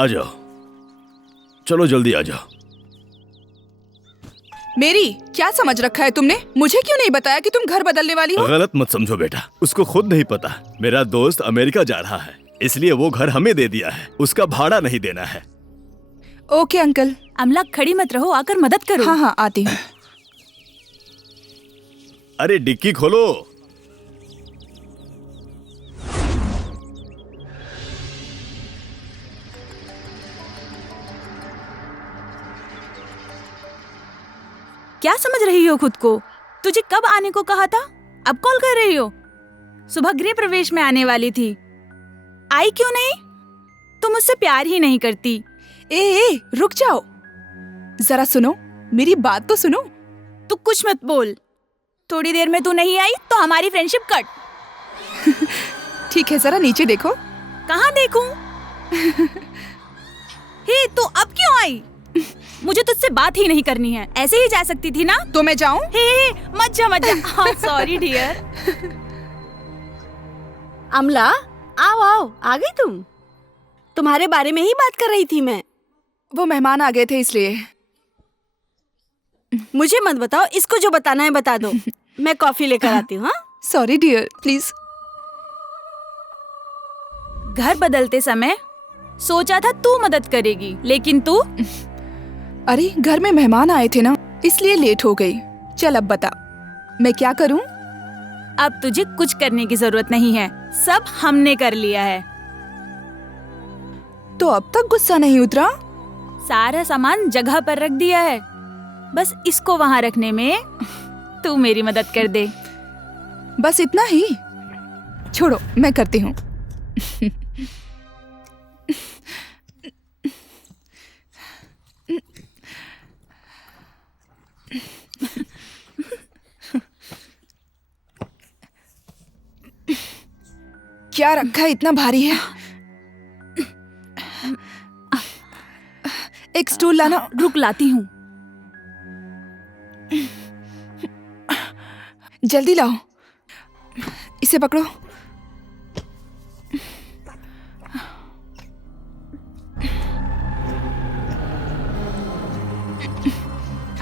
आ जाओ, चलो जल्दी आ जाओ। मेरी क्या समझ रखा है तुमने? मुझे क्यों नहीं बताया कि तुम घर बदलने वाली हो? गलत मत समझो बेटा, उसको खुद नहीं पता। मेरा दोस्त अमेरिका जा रहा है, इसलिए वो घर हमें दे दिया है। उसका भाड़ा नहीं देना है। Okay uncle. अमला खड़ी मत रहो, आकर मदद करो। हाँ हाँ आती हूँ। अरे डिक्की खोलो। क्या समझ रही हो खुद को? तुझे कब आने को कहा था? अब कॉल कर रही हो? सुबह गृह प्रवेश में आने वाली थी, आई क्यों नहीं? तुम मुझसे प्यार ही नहीं करती। ए रुक जाओ, जरा सुनो, मेरी बात तो सुनो। तू कुछ मत बोल। थोड़ी देर में तू नहीं आई तो हमारी फ्रेंडशिप कट। ठीक है, जरा नीचे देखो। कहाँ देखूं? हे, तू अब क्यों आई? मुझे तुझसे बात ही नहीं करनी है। ऐसे ही जा सकती थी ना? तो मैं जाऊं? हे, मत जा मत जा। Sorry dear. अमला, आओ आओ, आ गई तुम? तुम्हारे बारे में ही बात कर रही थी मैं। वो मेहमान आ गए थे इसलिए। मुझे मत बताओ, इसको जो बताना है बता दो। मैं कॉफी लेकर आती हूँ। हाँ, सॉरी डियर, प्लीज। घर बदलते समय सोचा था तू मदद करेगी, लेकिन तू। अरे घर में मेहमान आए थे ना, इसलिए लेट हो गई। चल अब बता, मैं क्या करूं? अब तुझे कुछ करने की जरूरत नहीं है, सब हमने कर लिया है। तो अब तक गुस्सा नहीं उतरा? सारा सामान जगह पर रख दिया है, बस इसको वहाँ रखने में तू मेरी मदद कर दे। बस इतना ही? छोड़ो, मैं करती हूँ। क्या रखा है, इतना भारी है? एक स्टूल लाना। रुक, लाती हूँ। जल्दी लाओ, इसे पकड़ो।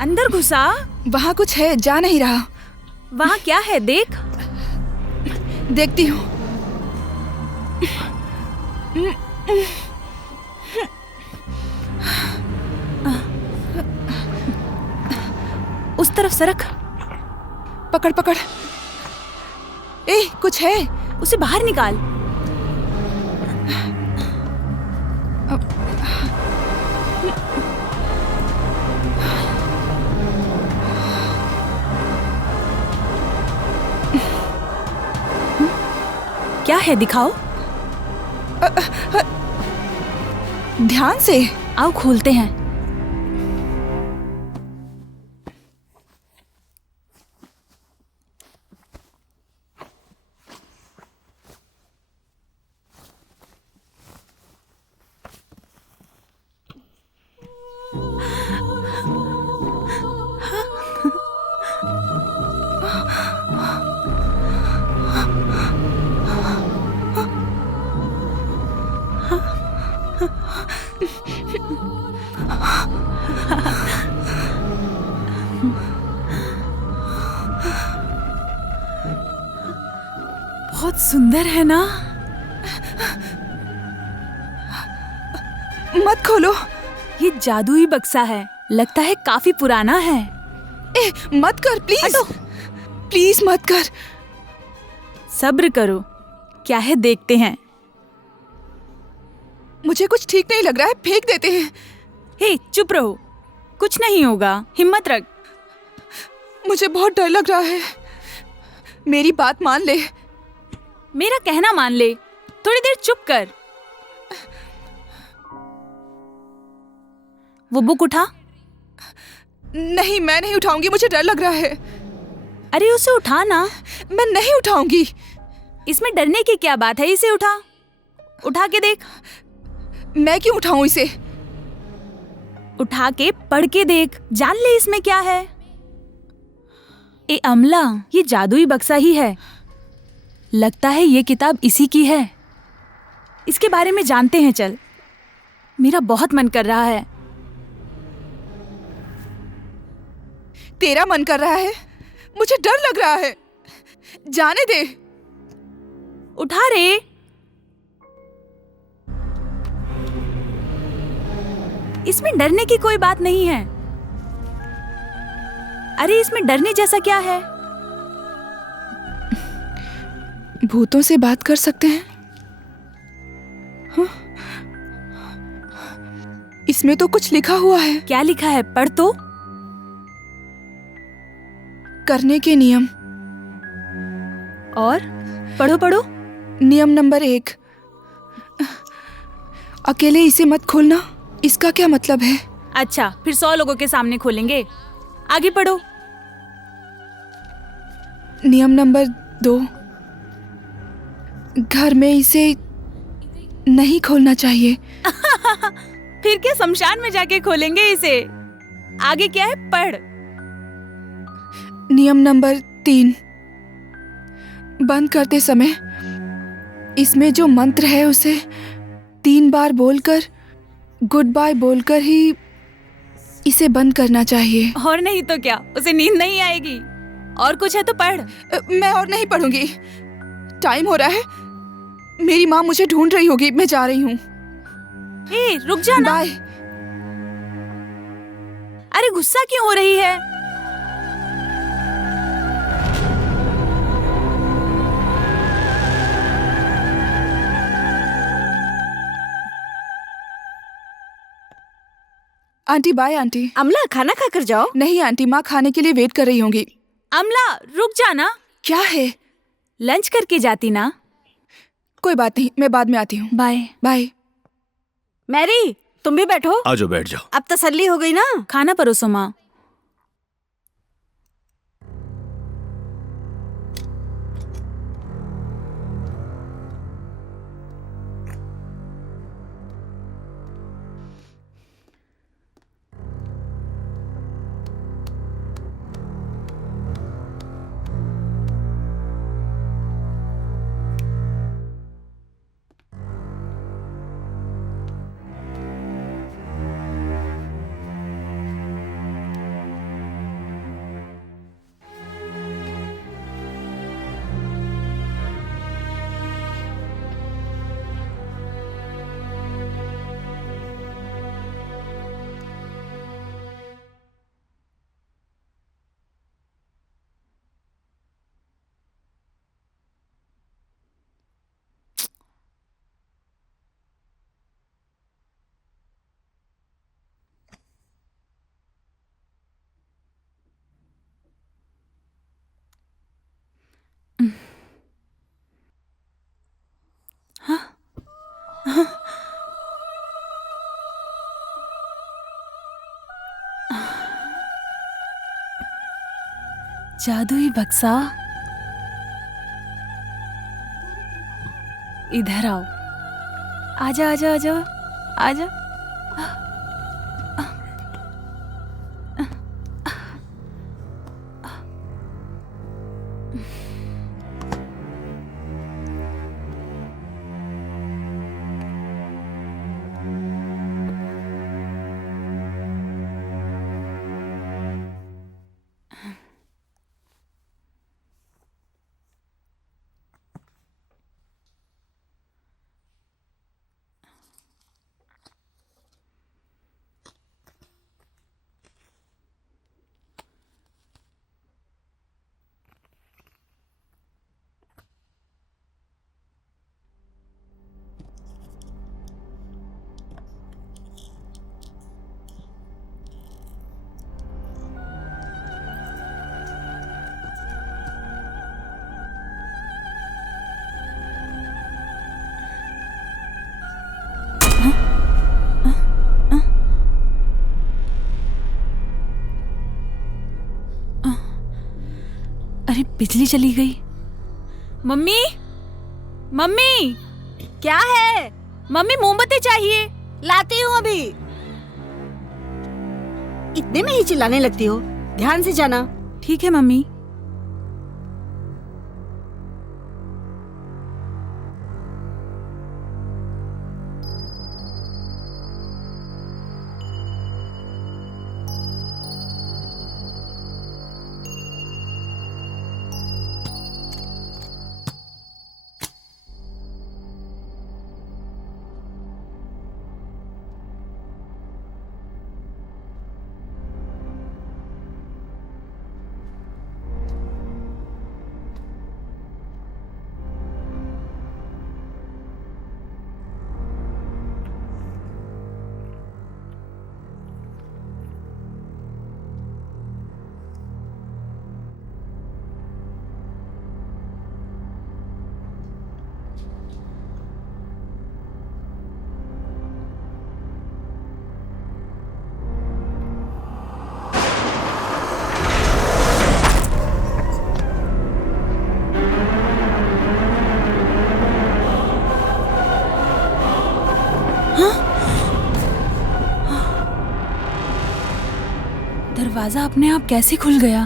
अंदर घुसा। वहाँ कुछ है, जा नहीं रहा। वहाँ क्या है देख। देखती हूँ। उस तरफ सरक। पकड़ पकड़। ए, कुछ है। उसे बाहर निकाल। क्या है, दिखाओ। ध्यान से। आओ खोलते हैं। बहुत सुंदर है ना? मत खोलो। ये जादुई बक्सा है, लगता है काफी पुराना है। ए, मत कर प्लीज। हटो। प्लीज मत कर। सब्र करो, क्या है देखते हैं। मुझे कुछ ठीक नहीं लग रहा है, फेंक देते हैं। हे, चुप रहो, कुछ नहीं होगा, हिम्मत रख। मुझे बहुत डर लग रहा है। मेरी बात मान ले। मेरा कहना मान ले, थोड़ी देर चुप कर। वो बुक उठा। नहीं, मैं नहीं उठाऊंगी, मुझे डर लग रहा है। अरे उसे उठा ना। मैं नहीं उठाऊंगी। इसमें डरने की क्या बात है, इसे उठा। उठा के देख। मैं क्यों उठाऊं इसे? उठा के पढ़ के देख, जान ले इसमें क्या है। ए अमला, ये जादुई बक्सा ही है। लगता है ये किताब इसी की है। इसके बारे में जानते हैं, चल। मेरा बहुत मन कर रहा है। तेरा मन कर रहा है? मुझे डर लग रहा है। जाने दे। उठा रे। इसमें डरने की कोई बात नहीं है। अरे इसमें डरने जैसा क्या है? भूतों से बात कर सकते हैं? हाँ? इसमें तो कुछ लिखा हुआ है। क्या लिखा है? पढ़ तो। करने के नियम। और पढ़ो पढ़ो। नियम नंबर 1, अकेले इसे मत खोलना। इसका क्या मतलब है? अच्छा, फिर 100 लोगों के सामने खोलेंगे। आगे पढ़ो। नियम नंबर 2, घर में इसे नहीं खोलना चाहिए। फिर क्या शमशान में जाके खोलेंगे इसे? आगे क्या है? पढ़। नियम नंबर 3, बंद करते समय इसमें जो मंत्र है उसे 3 बार बोलकर गुड बाय बोलकर ही इसे बंद करना चाहिए। और नहीं तो क्या, उसे नींद नहीं आएगी। और कुछ है तो पढ़। मैं और नहीं पढ़ूंगी। टाइम हो रहा है। मेरी माँ मुझे ढूंढ रही होगी। मैं जा रही हूँ। ए, रुक जा ना। बाय। अरे गुस्सा क्यों हो रही है? Aunty bye aunty. अमला खाना खाकर जाओ। नहीं आंटी, माँ खाने के लिए वेट कर रही होंगी। अमला रुक जा ना। क्या है? लंच करके जाती ना। कोई बात नहीं, मैं बाद में आती हूँ। Bye bye. मैरी तुम भी बैठो। आ जाओ, बैठ जाओ। अब तसल्ली हो गई ना? खाना परोसो माँ। जादुई बक्सा, इधर आओ। आजा आजा आजा आजा। अरे बिजली चली गई। Mummy mummy. क्या है? मम्मी मोमबत्ती चाहिए। लाती हूँ अभी। इतने में ही चिल्लाने लगती हो? ध्यान से जाना। ठीक है मम्मी। दरवाजा अपने आप कैसे खुल गया?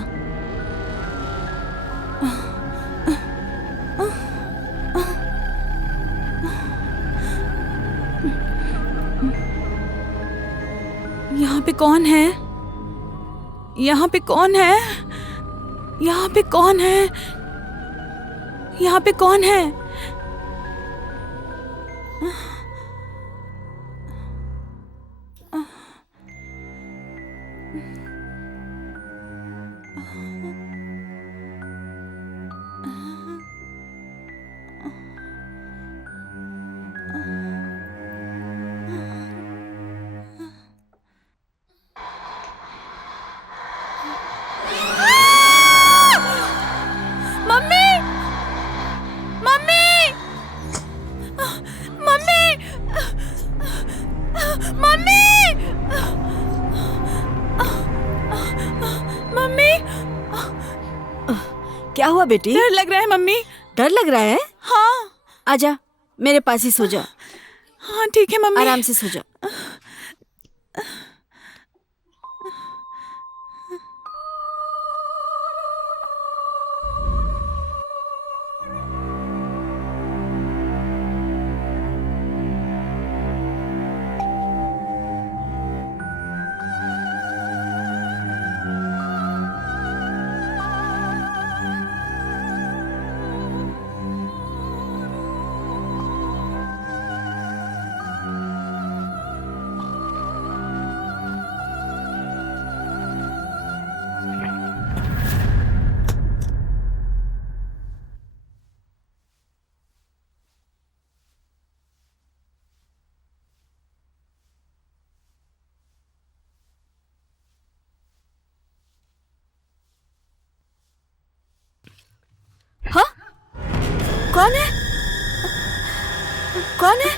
यहाँ पे कौन है? यहाँ पे कौन है? यहाँ पे कौन है? यहाँ पे कौन है? क्या हुआ बेटी? डर लग रहा है मम्मी। डर लग रहा है? हाँ। आजा, मेरे पास ही सो जा। हाँ ठीक है मम्मी। आराम से सो जा। हाँ? कौन है? कौन है?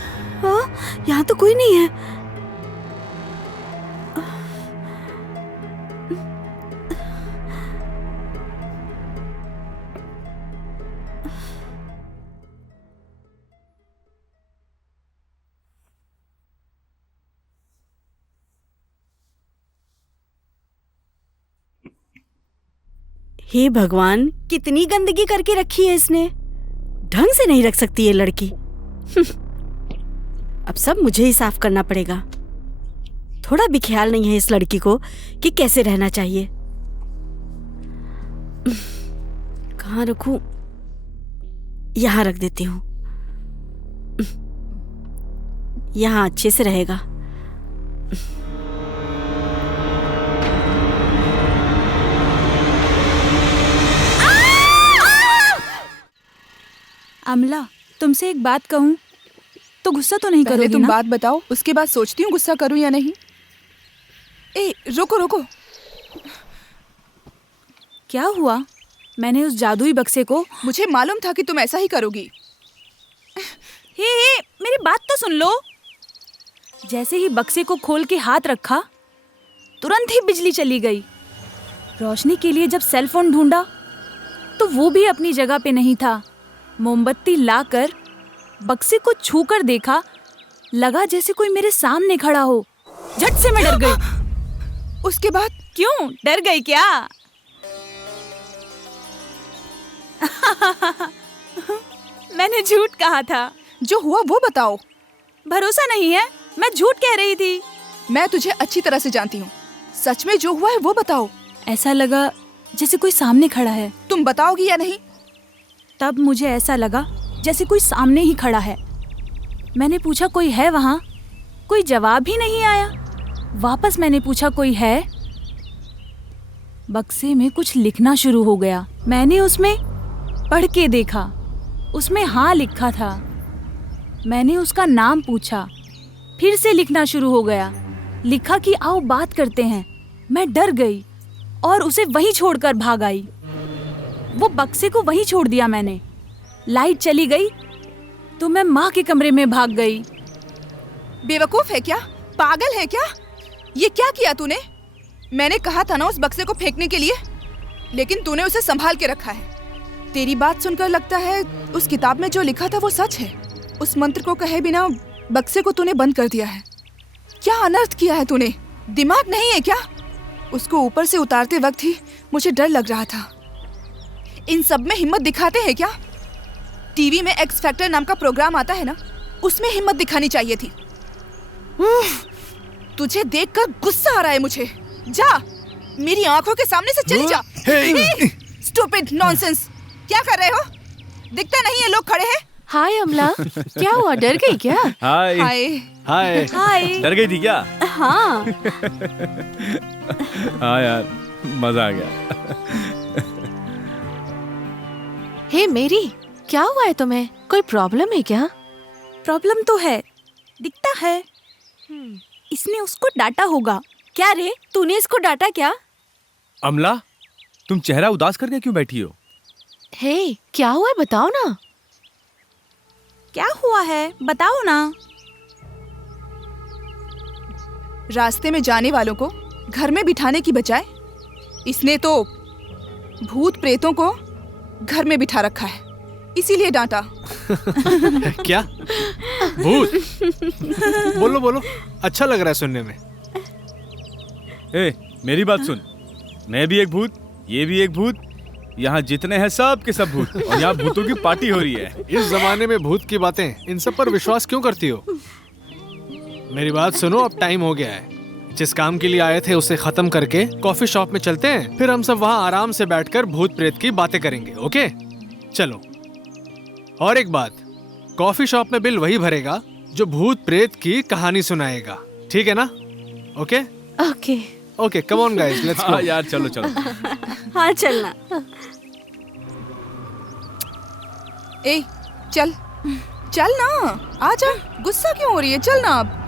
हाँ? यहाँ तो कोई नहीं है। हे भगवान, कितनी गंदगी करके रखी है इसने। ढंग से नहीं रख सकती ये लड़की। अब सब मुझे ही साफ करना पड़ेगा। थोड़ा भी ख्याल नहीं है इस लड़की को कि कैसे रहना चाहिए। कहाँ रखूं? यहाँ रख देती हूँ। यहाँ अच्छे से रहेगा। अमला, तुमसे एक बात कहूं तो गुस्सा तो नहीं पहले करोगी तुम ना? बात बताओ, उसके बाद सोचती हूँ गुस्सा करूँ या नहीं। ए रुको रुको। क्या हुआ? मैंने उस जादुई बक्से को मुझे मालूम था कि तुम ऐसा ही करोगी। हे, मेरी बात तो सुन लो। जैसे ही बक्से को खोल के हाथ रखा, तुरंत ही बिजली चली गई। रोशनी के लिए जब सेल फोन ढूंढा तो वो भी अपनी जगह पे नहीं था। मोमबत्ती लाकर बक्से को छूकर देखा, लगा जैसे कोई मेरे सामने खड़ा हो। झट से मैं डर गई। उसके बाद? क्यों डर गई क्या? मैंने झूठ कहा था। जो हुआ वो बताओ। भरोसा नहीं है? मैं झूठ कह रही थी। मैं तुझे अच्छी तरह से जानती हूँ। सच में जो हुआ है वो बताओ। ऐसा लगा जैसे कोई सामने खड़ा है। तुम बताओगी या नहीं? तब मुझे ऐसा लगा जैसे कोई सामने ही खड़ा है। मैंने पूछा कोई है वहाँ? कोई जवाब ही नहीं आया। वापस मैंने पूछा कोई है? बक्से में कुछ लिखना शुरू हो गया। मैंने उसमें पढ़ के देखा, उसमें हाँ लिखा था। मैंने उसका नाम पूछा, फिर से लिखना शुरू हो गया। लिखा कि आओ बात करते हैं। मैं डर गई और उसे वहीं छोड़कर भाग आई। वो बक्से को वहीं छोड़ दिया मैंने। लाइट चली गई तो मैं माँ के कमरे में भाग गई। बेवकूफ है क्या? पागल है क्या? ये क्या किया तूने? मैंने कहा था ना उस बक्से को फेंकने के लिए, लेकिन तूने उसे संभाल के रखा है। तेरी बात सुनकर लगता है उस किताब में जो लिखा था वो सच है। उस मंत्र को कहे बिना बक्से को तूने बंद कर दिया है। क्या अनर्थ किया है तूने? दिमाग नहीं है क्या? उसको ऊपर से उतारते वक्त ही मुझे डर लग रहा था। इन सब में हिम्मत दिखाते हैं क्या? टीवी में एक्स फैक्टर नाम का प्रोग्राम आता है ना, उसमें हिम्मत दिखानी चाहिए थी। तुझे देखकर गुस्सा आ रहा है मुझे। जा, मेरी आंखों के सामने से चली जा। स्टूपिड नॉनसेंस, क्या कर रहे हो? दिखता नहीं है लोग खड़े हैं। हाय अमला, क्या हुआ, डर गई क्या? हाय हाय। हाय हाय। डर गई थी क्या? हाँ। हाँ यार, मजा आ गया। हे मेरी, क्या हुआ है तुम्हें? कोई प्रॉब्लम है क्या? प्रॉब्लम तो है, दिखता है। इसने उसको डांटा होगा। क्या रे, तूने इसको डांटा क्या? अमला, तुम चेहरा उदास करके क्यों बैठी हो? हे, क्या हुआ है बताओ ना। क्या हुआ है बताओ ना। रास्ते में जाने वालों को घर में बिठाने की बजाय इसने तो भूत प्रेतों को घर में बिठा रखा है, इसीलिए डांटा। क्या? भूत? बोलो बोलो, अच्छा लग रहा है सुनने में। ए, मेरी बात सुन। मैं भी एक भूत, ये भी एक भूत, यहाँ जितने हैं सब के सब भूत, और यहाँ भूतों की पार्टी हो रही है। इस जमाने में भूत की बातें, इन सब पर विश्वास क्यों करती हो? मेरी बात सुनो, अब टाइम हो गया है। जिस काम के लिए आए थे उसे खत्म करके कॉफी शॉप में चलते हैं, फिर हम सब वहाँ आराम से बैठकर भूत प्रेत की बातें करेंगे। ओके, चलो। और एक बात, कॉफी शॉप में बिल वही भरेगा जो भूत प्रेत की कहानी सुनाएगा, ठीक है ना? Okay okay. Okay, come on guys, let's हाँ गो। यार, चलो चलो। हाँ चलना। ए, चल चल ना, आ जा। गुस्सा क्यों हो रही है? चल ना अब।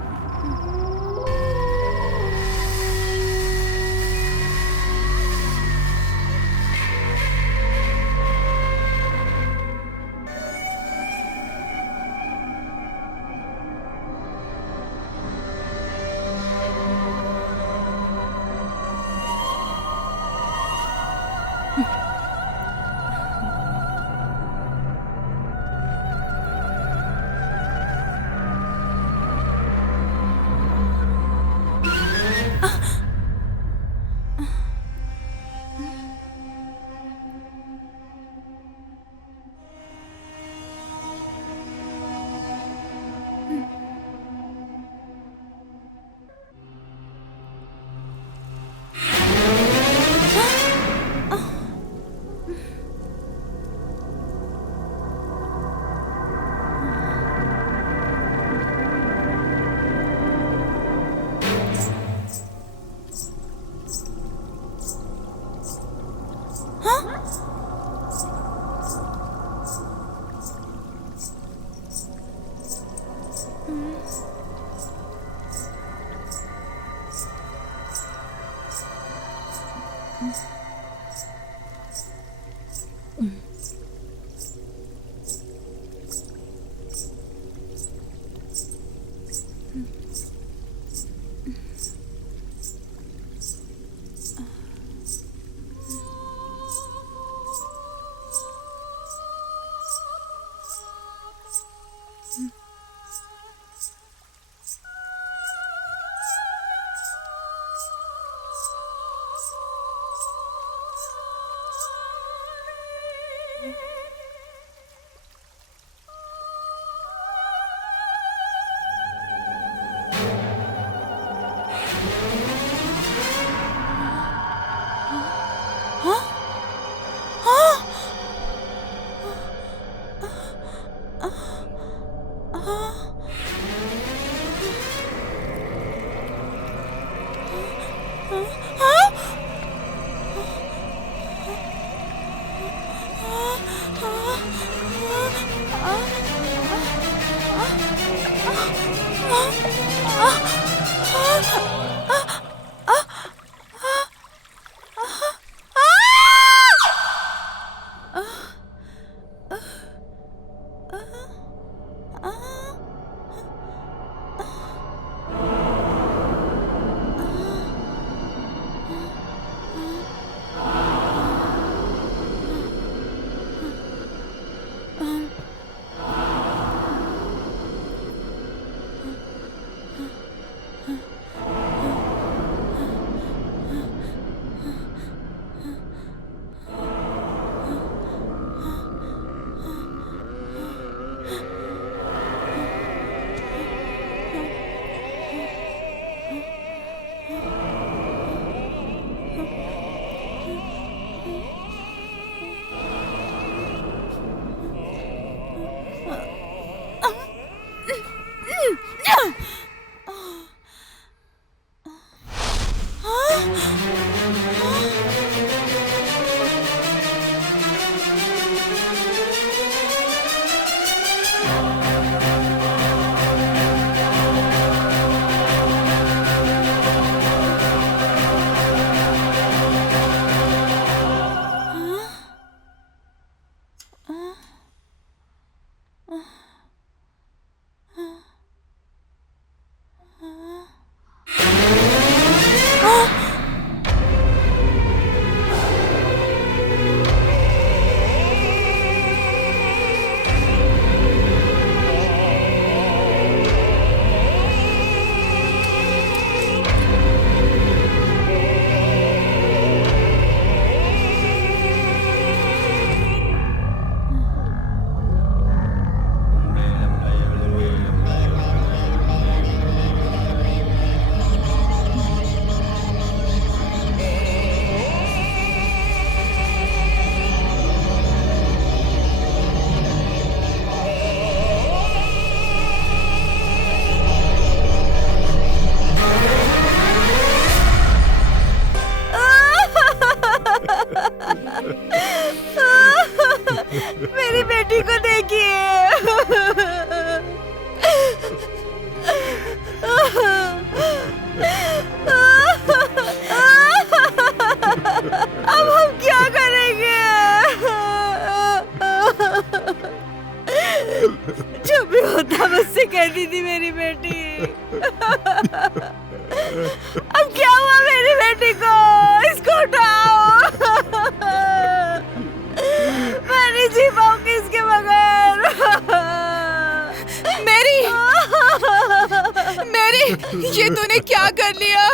ये तूने क्या कर लिया?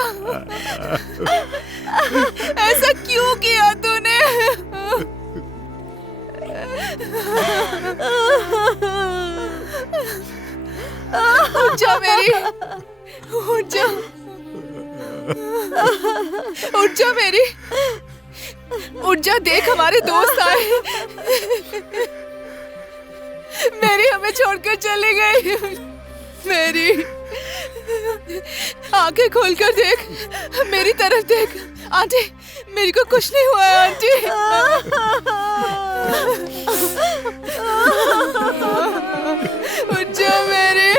ऐसा क्यों किया तूने? उठ जा मेरी, उठ जा, उठ जा मेरी, उठ जा। देख हमारे दोस्त आए। मेरी हमें छोड़कर चली गई। मेरी आंखें खोलकर देख, मेरी तरफ देख। आंटी, मेरी को कुछ नहीं हुआ है आंटी। उठ जा मेरी,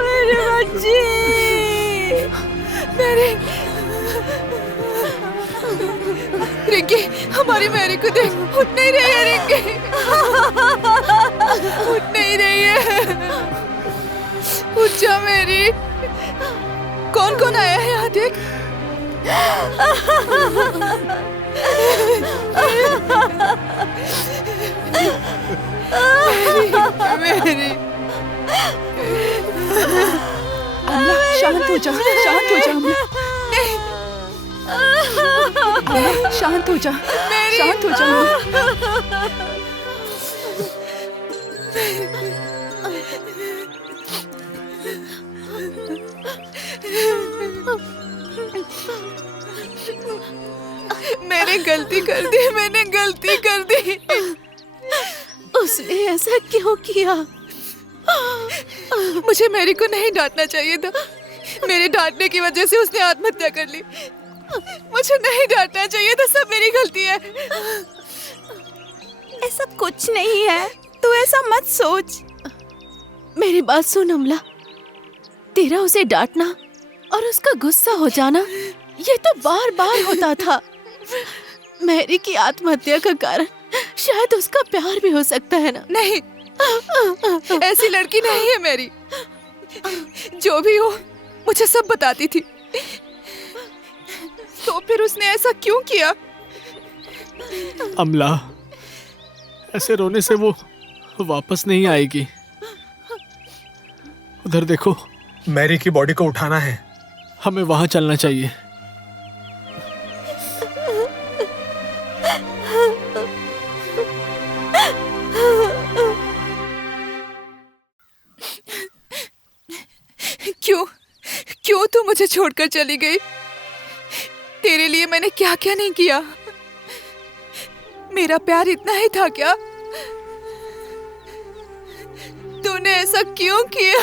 मेरी बच्ची, मेरी रिंकी, हमारी मैरी को देख, उठ नहीं रही है रिंकी, उठ नहीं रही है। उठ जा मेरी। कौन कौन आया है यहाँ देख। मेरी अम्मा, शांत हो जा, शांत हो जा अम्मा। अम्मा, शांत हो जा, शांत हो जा। मैंने गलती कर दी, मैंने गलती कर दी। उसने ऐसा क्यों किया? मुझे मैरी को नहीं डांटना चाहिए था। मेरे डांटने की वजह से उसने आत्महत्या कर ली। मुझे नहीं डांटना चाहिए था, सब मेरी गलती है। ऐसा कुछ नहीं है, तू ऐसा मत सोच। मेरी बात सुन अमला, तेरा उसे डांटना और उसका गुस्सा हो जाना ये तो बार बार होता था। मैरी की आत्महत्या का कारण शायद उसका प्यार भी हो सकता है ना। नहीं, ऐसी लड़की नहीं है मेरी। जो भी हो, मुझे सब बताती थी। तो फिर उसने ऐसा क्यों किया? अमला, ऐसे रोने से वो वापस नहीं आएगी। उधर देखो, मैरी की बॉडी को उठाना है। हमें वहां चलना चाहिए। क्यों क्यों तू मुझे छोड़कर चली गई? तेरे लिए मैंने क्या क्या नहीं किया। मेरा प्यार इतना ही था क्या? तूने ऐसा क्यों किया?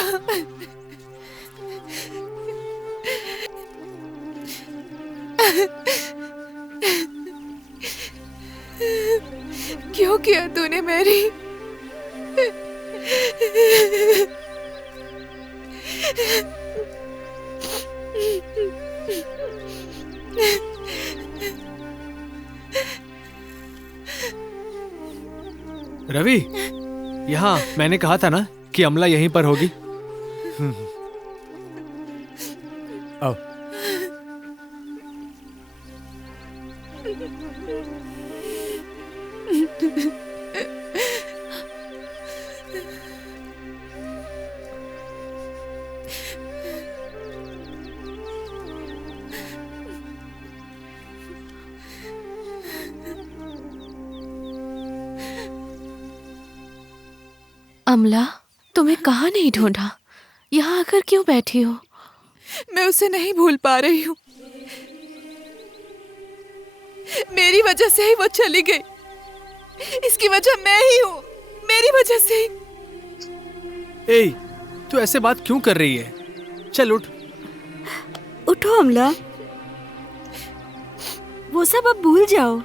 क्यों किया तूने मेरी? रवि, यहाँ मैंने कहा था ना कि अमला यहीं पर होगी। आओ। अमला, तुम्हें कहाँ नहीं ढूंढा? यहाँ आकर क्यों बैठी हो? मैं उसे नहीं भूल पा रही हूँ। मेरी वजह से ही वो चली गई। इसकी वजह मैं ही हूँ, मेरी वजह से ही। ए, तू ऐसे बात क्यों कर रही है? चल उठ। उठो अमला, वो सब अब भूल जाओ।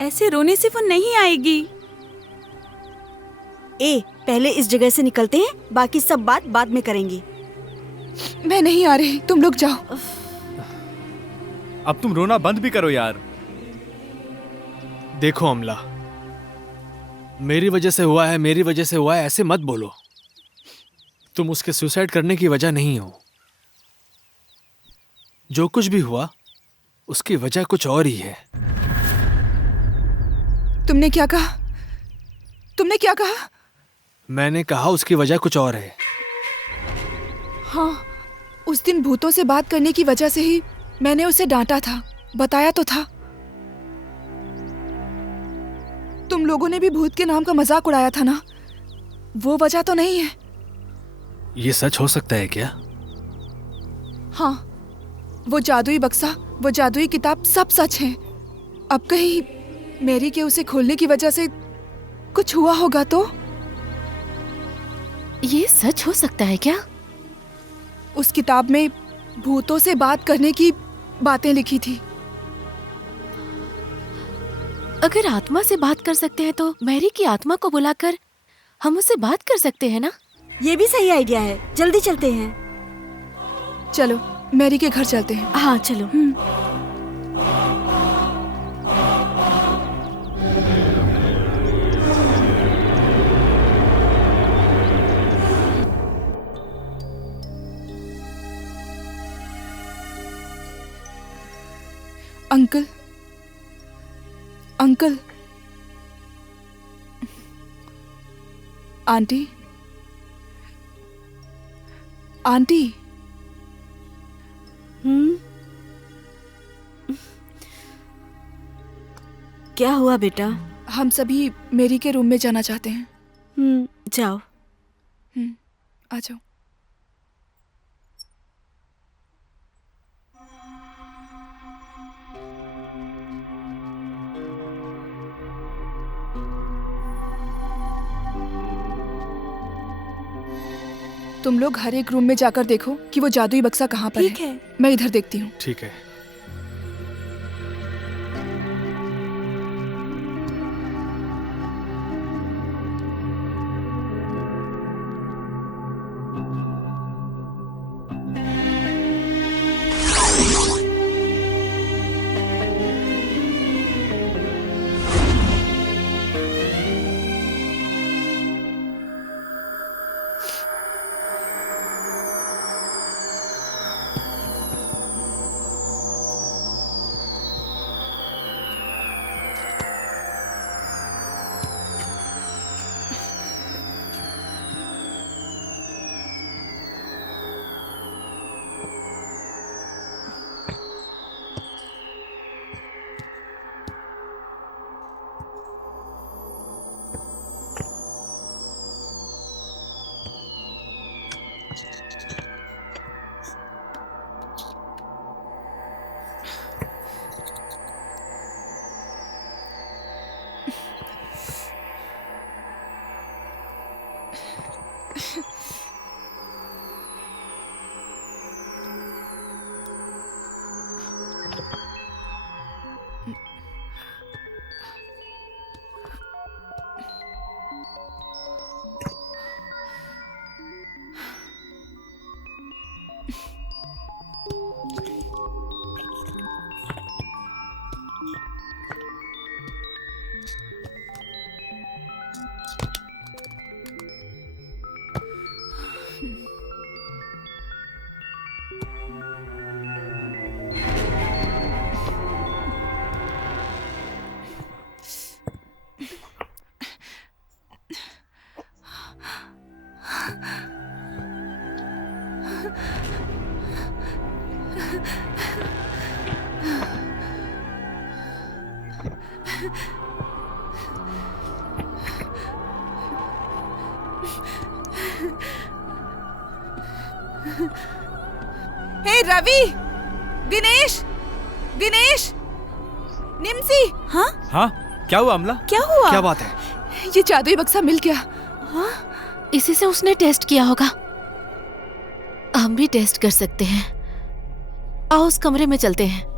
ऐसे रोने से वो नहीं आएगी। पहले इस जगह से निकलते हैं, बाकी सब बात बाद में करेंगे। मैं नहीं आ रही, तुम लोग जाओ। अब तुम रोना बंद भी करो यार। देखो अमला, मेरी वजह से हुआ है, मेरी वजह से हुआ है, ऐसे मत बोलो। तुम उसके सुसाइड करने की वजह नहीं हो। जो कुछ भी हुआ उसकी वजह कुछ और ही है। तुमने क्या कहा? तुमने क्या कहा? मैंने कहा उसकी वजह कुछ और है। हाँ, उस दिन भूतों से बात करने की वजह से ही मैंने उसे डांटा था, बताया तो था। तुम लोगों ने भी भूत के नाम का मजाक उड़ाया था ना, वो वजह तो नहीं है। ये सच हो सकता है क्या? हाँ, वो जादुई बक्सा, वो जादुई किताब सब सच है। अब कहीं मैरी के उसे खोलने की वजह से कुछ हुआ होगा तो? ये सच हो सकता है क्या? उस किताब में भूतों से बात करने की बातें लिखी थी। अगर आत्मा से बात कर सकते हैं तो मैरी की आत्मा को बुलाकर हम उससे बात कर सकते हैं ना? ये भी सही आइडिया है, जल्दी चलते हैं। चलो मैरी के घर चलते हैं। हाँ चलो। अंकल, अंकल, आंटी, आंटी, क्या हुआ बेटा? हम सभी मेरी के रूम में जाना चाहते हैं। जाओ। आ जाओ। तुम लोग हर एक रूम में जाकर देखो कि वो जादुई बक्सा कहाँ पर ठीक है। मैं इधर देखती हूँ। ठीक है। हे रवि, दिनेश, दिनेश, निम्सी। हाँ, हाँ, क्या हुआ अमला? क्या हुआ? क्या बात है? ये जादुई बक्सा मिल गया। इसी से उसने टेस्ट किया होगा। हम भी टेस्ट कर सकते हैं। आओ उस कमरे में चलते हैं।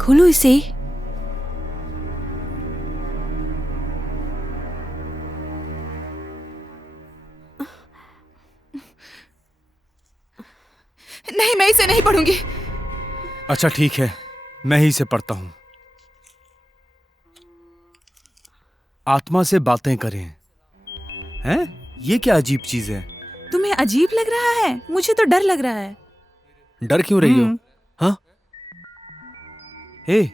खोलो इसे। अच्छा ठीक है, मैं ही से पढ़ता हूं। आत्मा से बातें करें। हैं? ये क्या अजीब चीज है? तुम्हें अजीब लग रहा है? मुझे तो डर लग रहा है। डर क्यों रही हो? हाँ? हे,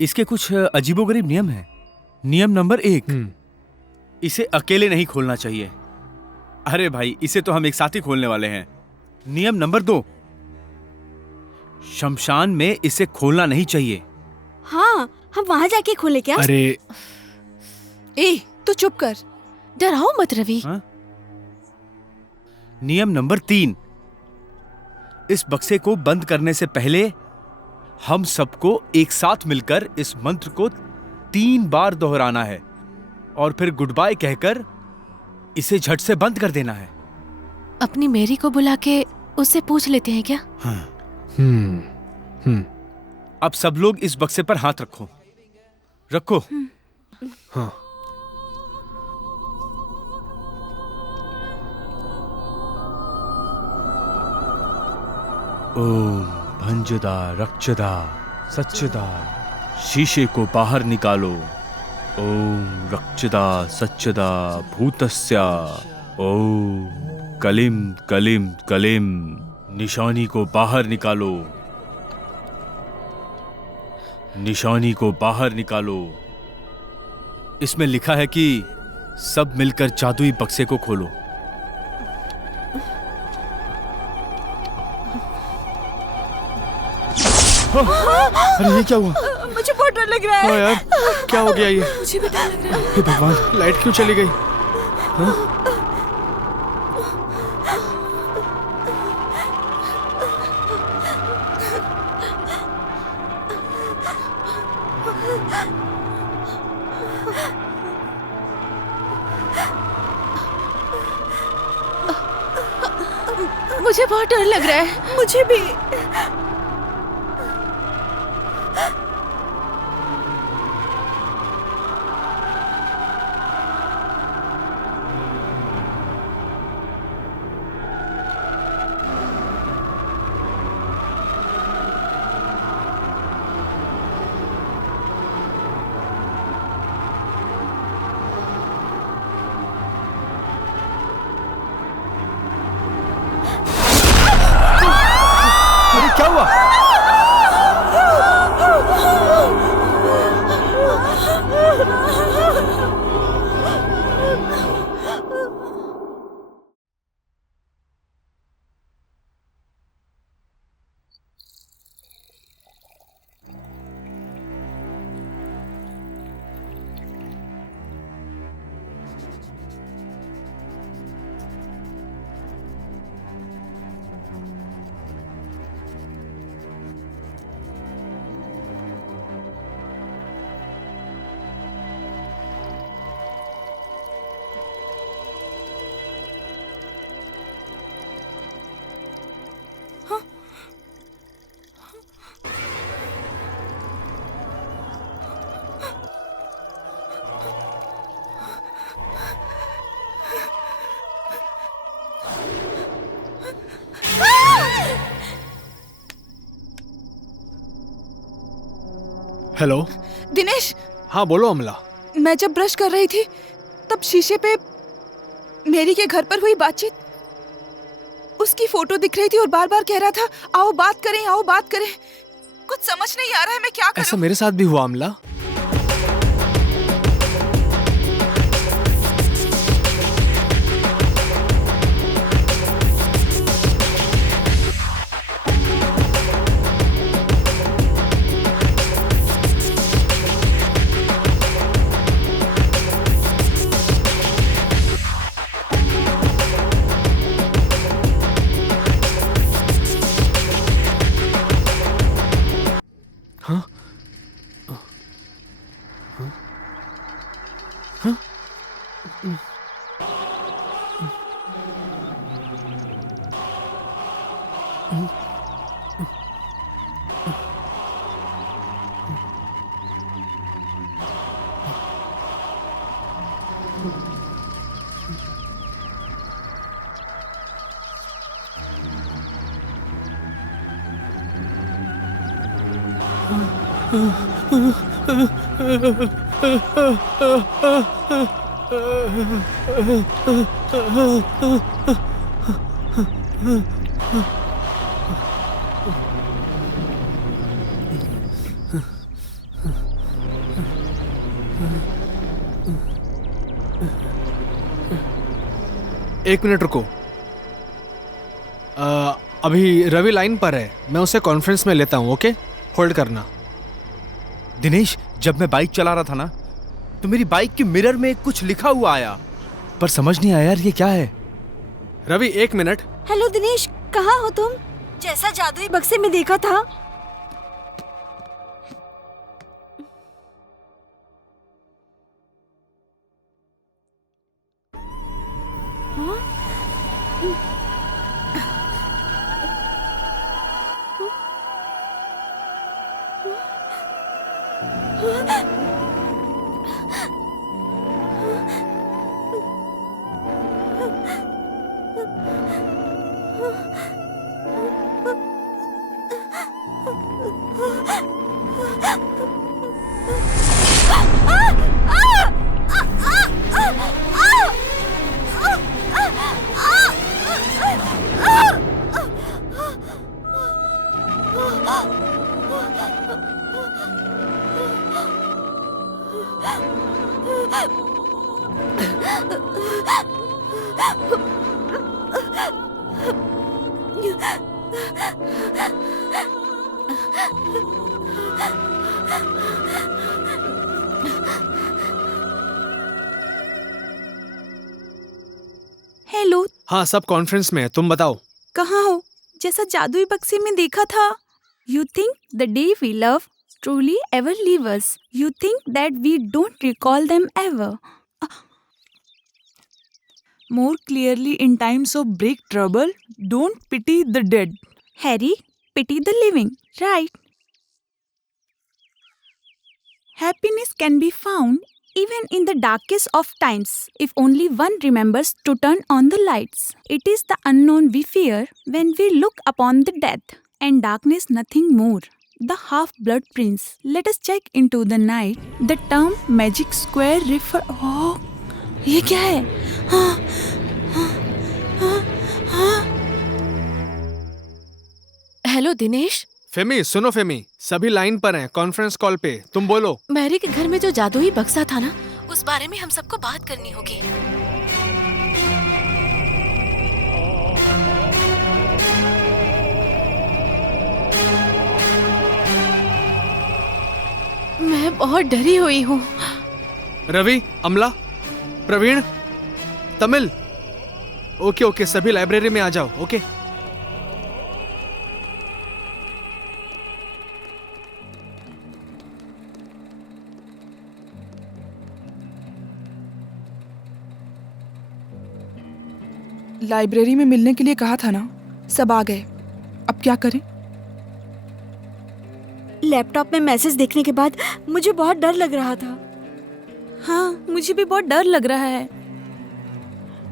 इसके कुछ अजीबोगरीब नियम हैं। नियम नंबर 1, इसे अकेले नहीं खोलना चाहिए। अरे भाई, इसे तो हम एक साथ ही खोलने वाले हैं। नियम नंबर 2, शमशान में इसे खोलना नहीं चाहिए। हाँ, हम वहाँ जाके खोले क्या? अरे ए, तू चुप कर। डराओ मत रवि। हाँ? नियम नंबर 3, इस बक्से को बंद करने से पहले हम सबको एक साथ मिलकर इस मंत्र को 3 बार दोहराना है और फिर गुड बाय कहकर इसे झट से बंद कर देना है। अपनी मेरी को बुला के उससे पूछ लेते हैं क्या? अब सब लोग इस बक्से पर हाथ रखो। रखो। हाँ। ओम भंजदा रक्षदा सच्चदा, शीशे को बाहर निकालो। ओम रक्षदा सच्चदा भूतस्या। ओम कलिम कलिम कलिम, निशानी को बाहर निकालो। निशानी को बाहर निकालो। इसमें लिखा है कि सब मिलकर जादुई बक्से को खोलो। अरे ये क्या हुआ? मुझे बहुत डर लग रहा है। हाँ यार, क्या हो गया ये? मुझे भी डर लग रहा है। हे भगवान, लाइट क्यों चली गई? हाँ? मुझे बहुत डर लग रहा है। मुझे भी। अरे क्या हुआ? हेलो। दिनेश, हाँ बोलो अमला। मैं जब ब्रश कर रही थी तब शीशे पे मेरी के घर पर हुई बातचीत, उसकी फोटो दिख रही थी और बार बार कह रहा था आओ बात करें, आओ बात करें। कुछ समझ नहीं आ रहा है मैं क्या करूं। ऐसा मेरे साथ भी हुआ अमला। एक मिनट रुको। अभी रवि लाइन पर है, मैं उसे कॉन्फ्रेंस में लेता हूँ। ओके, होल्ड करना। दिनेश, जब मैं बाइक चला रहा था ना, तो मेरी बाइक के मिरर में कुछ लिखा हुआ आया, पर समझ नहीं आया यार ये क्या है। रवि एक मिनट। हेलो दिनेश, कहाँ हो तुम? जैसा जादुई बक्से में देखा था। हेलो, हाँ, सब कॉन्फ्रेंस में है, तुम बताओ। कहाँ हो? जैसा जादुई बक्से में देखा था। You think the day we love truly ever leave us. You think that we don't recall them ever. More clearly in times of break trouble, don't pity the dead. Harry, pity the living, right? Happiness can be found even in the darkest of times if only one remembers to turn on the lights. It is the unknown we fear when we look upon the death, and darkness nothing more. The half-blood prince. Let us check into the night. The term magic square refer. Oh, ये क्या है? हाँ, हाँ, हाँ, हाँ. Hello Dinesh, फेमी, सुनो फेमी, सभी line पर हैं, कॉन्फ्रेंस कॉल पे। तुम बोलो। मैरी के घर में जो जादुई बक्सा था ना, उस बारे में हम सबको बात करनी होगी। मैं बहुत डरी हुई हूँ। रवि, अमला, प्रवीण, तमिल। ओके ओके, सभी लाइब्रेरी में आ जाओ। ओके। लाइब्रेरी में मिलने के लिए कहा था ना, सब आ गए। अब क्या करें? लैपटॉप में मैसेज देखने के बाद मुझे बहुत डर लग रहा था। हाँ, मुझे भी बहुत डर लग रहा है।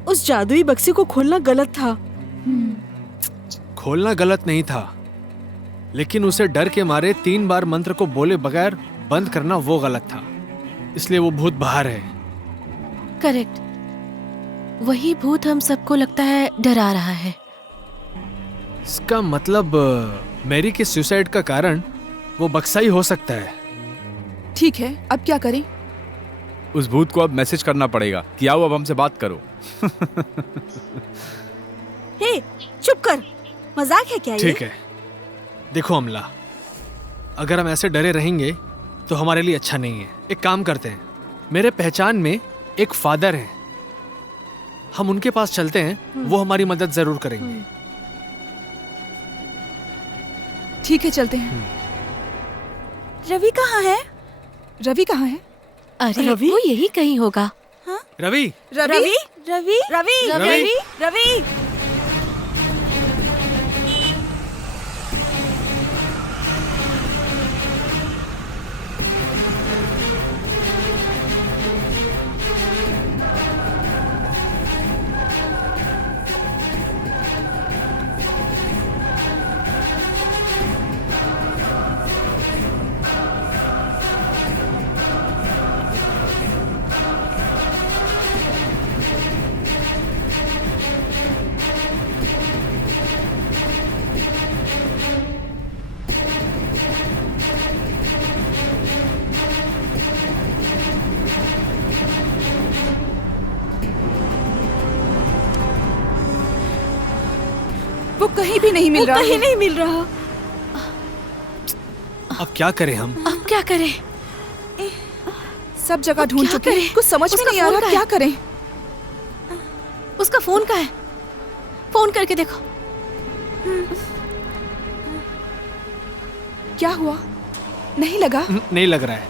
उस जादुई बक्से को खोलना गलत था। खोलना गलत नहीं था, लेकिन उसे डर के मारे 3 बार मंत्र को बोले बगैर बंद करना वो गलत था। इसलिए वो भूत बाहर है। करेक्ट, वही भूत हम सबको लगता है डरा रहा है। इसका मतलब मैरी के सुसाइड का कारण वो बक्सा ही हो सकता है। ठीक है, अब क्या करें? उस भूत को अब मैसेज करना पड़ेगा कि आओ अब हमसे बात करो। हे, चुप कर, मजाक है क्या ये? ठीक है, देखो अमला, अगर हम ऐसे डरे रहेंगे तो हमारे लिए अच्छा नहीं है। एक काम करते हैं, मेरे पहचान में एक फादर हैं, हम उनके पास चलते हैं, वो हमारी मदद जरूर करेंगे। ठीक है, चलते हैं। रवि कहाँ है? रवि कहाँ है? अरे रवि? वो यही कहीं होगा। रवि, रवि, रवि, रवि, रवि? रवि, रवि। वो कहीं भी नहीं मिल रहा कहीं है। नहीं मिल रहा। अब क्या करें हम? अब क्या करें? सब जगह ढूंढ क्या चुके हैं, करें? कुछ समझ में उसका नहीं आ फोन रहा कहाँ क्या है? करें। उसका फोन कहाँ है? फोन करके देखो। क्या हुआ? नहीं लगा? नहीं लग रहा है।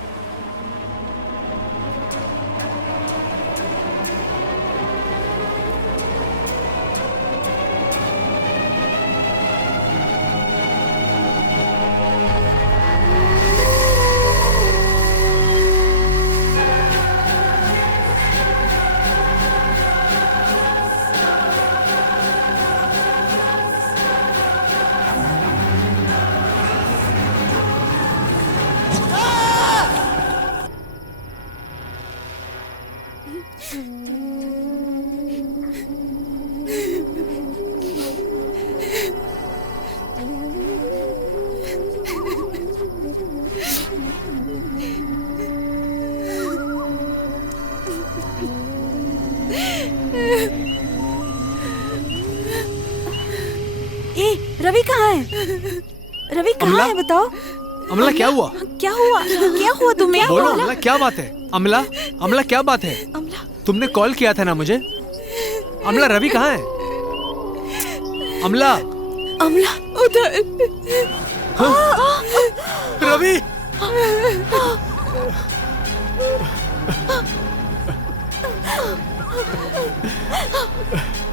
ए, रवि कहाँ है? रवि कहाँ अमला? है बताओ? अमला क्या हुआ? क्या हुआ? क्या हुआ तुम्हें? बोलो अमला, क्या बात है? अमला, अमला क्या बात है? अमला, तुमने कॉल किया था ना मुझे? अमला, रवि कहाँ है? अमला, अमला उधर। रवि!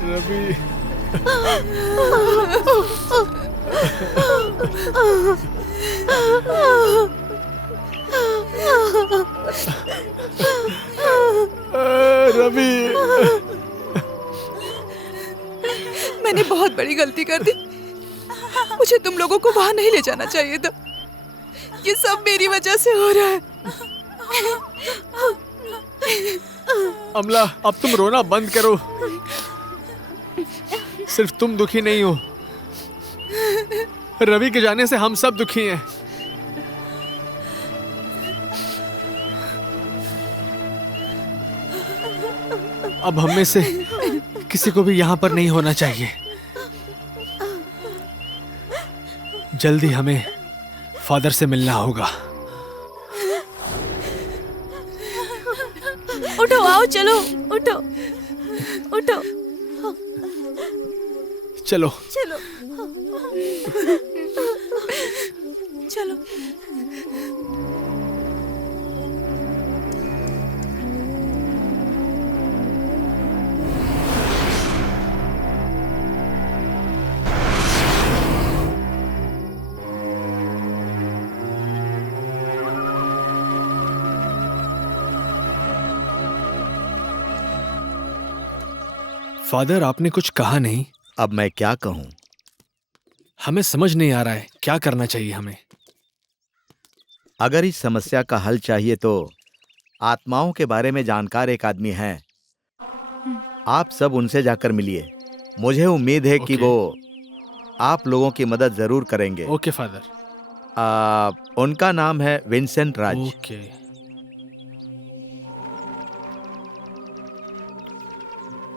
रवि! रवि! मैंने बहुत बड़ी गलती कर दी। मुझे तुम लोगों को वहां नहीं ले जाना चाहिए था। ये सब मेरी वजह से हो रहा है। अमला, अब तुम रोना बंद करो। सिर्फ तुम दुखी नहीं हो, रवि के जाने से हम सब दुखी हैं। अब हम में से किसी को भी यहाँ पर नहीं होना चाहिए। जल्दी हमें फादर से मिलना होगा। उठो, आओ, चलो, उठो, उठो, चलो। चलो, चलो। फादर, आपने कुछ कहा नहीं। अब मैं क्या कहूं? हमें समझ नहीं आ रहा है क्या करना चाहिए हमें। अगर इस समस्या का हल चाहिए तो आत्माओं के बारे में जानकार एक आदमी है, आप सब उनसे जाकर मिलिए। मुझे उम्मीद है कि ओके। वो आप लोगों की मदद जरूर करेंगे। Okay father. उनका नाम है विंसेंट राज। ओके।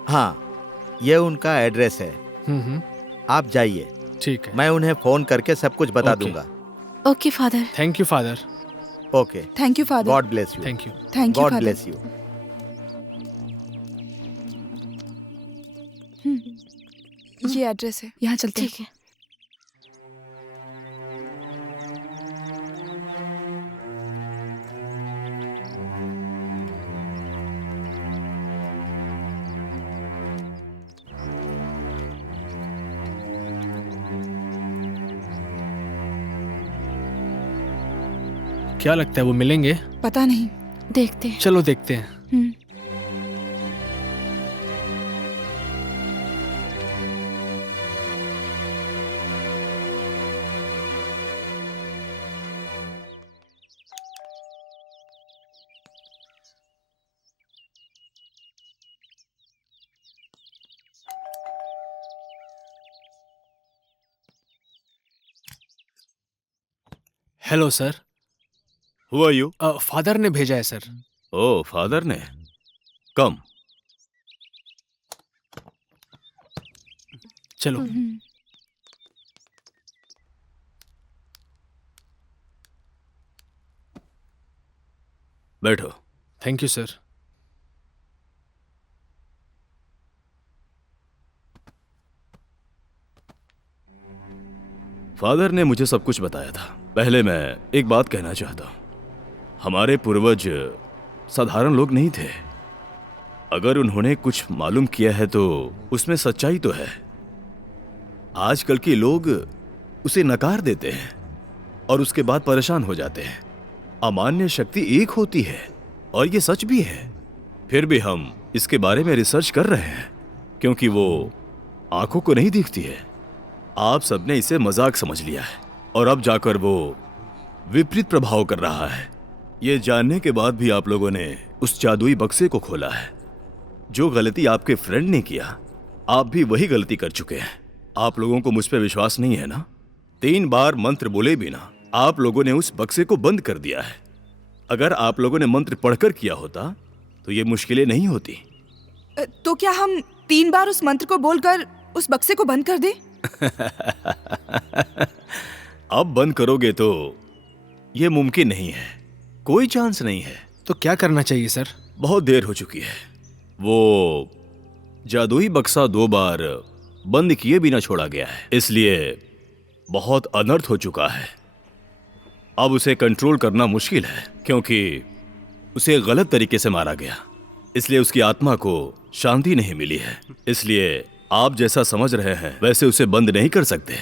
हाँ, ये उनका एड्रेस है। आप जाइए, ठीक है। मैं उन्हें फोन करके सब कुछ बता ओके। दूंगा। Okay father. Thank you father. Okay, thank you father. God bless you. Thank you. Thank you God father. Bless you. ये एड्रेस है, यहाँ चलते हैं। ठीक है। क्या लगता है वो मिलेंगे? पता नहीं। देखते हैं। चलो देखते हैं। Hmm. Hello sir. Who are you? Father ने भेजा है सर। ओ, फादर ने। कम। चलो। बैठो। Thank you sir. फादर ने मुझे सब कुछ बताया था। पहले मैं एक बात कहना चाहता हूं, हमारे पूर्वज साधारण लोग नहीं थे। अगर उन्होंने कुछ मालूम किया है तो उसमें सच्चाई तो है। आजकल के लोग उसे नकार देते हैं और उसके बाद परेशान हो जाते हैं। अमान्य शक्ति एक होती है और ये सच भी है। फिर भी हम इसके बारे में रिसर्च कर रहे हैं क्योंकि वो आंखों को नहीं दिखती है। आप सबने इसे मजाक समझ लिया है और अब जाकर वो विपरीत प्रभाव कर रहा है। ये जानने के बाद भी आप लोगों ने उस जादुई बक्से को खोला है। जो गलती आपके फ्रेंड ने किया, आप भी वही गलती कर चुके हैं। आप लोगों को मुझ पर विश्वास नहीं है ना? 3 बार मंत्र बोले बिना आप लोगों ने उस बक्से को बंद कर दिया है। अगर आप लोगों ने मंत्र पढ़कर किया होता तो ये मुश्किलें नहीं होती। तो क्या हम 3 बार उस मंत्र को बोलकर उस बक्से को बंद कर दें? अब बंद करोगे तो ये मुमकिन नहीं है, कोई चांस नहीं है। तो क्या करना चाहिए सर? बहुत देर हो चुकी है। वो जादुई बक्सा 2 बार बंद किए बिना छोड़ा गया है, इसलिए बहुत अनर्थ हो चुका है। अब उसे कंट्रोल करना मुश्किल है क्योंकि उसे गलत तरीके से मारा गया, इसलिए उसकी आत्मा को शांति नहीं मिली है। इसलिए आप जैसा समझ रहे हैं वैसे उसे बंद नहीं कर सकते।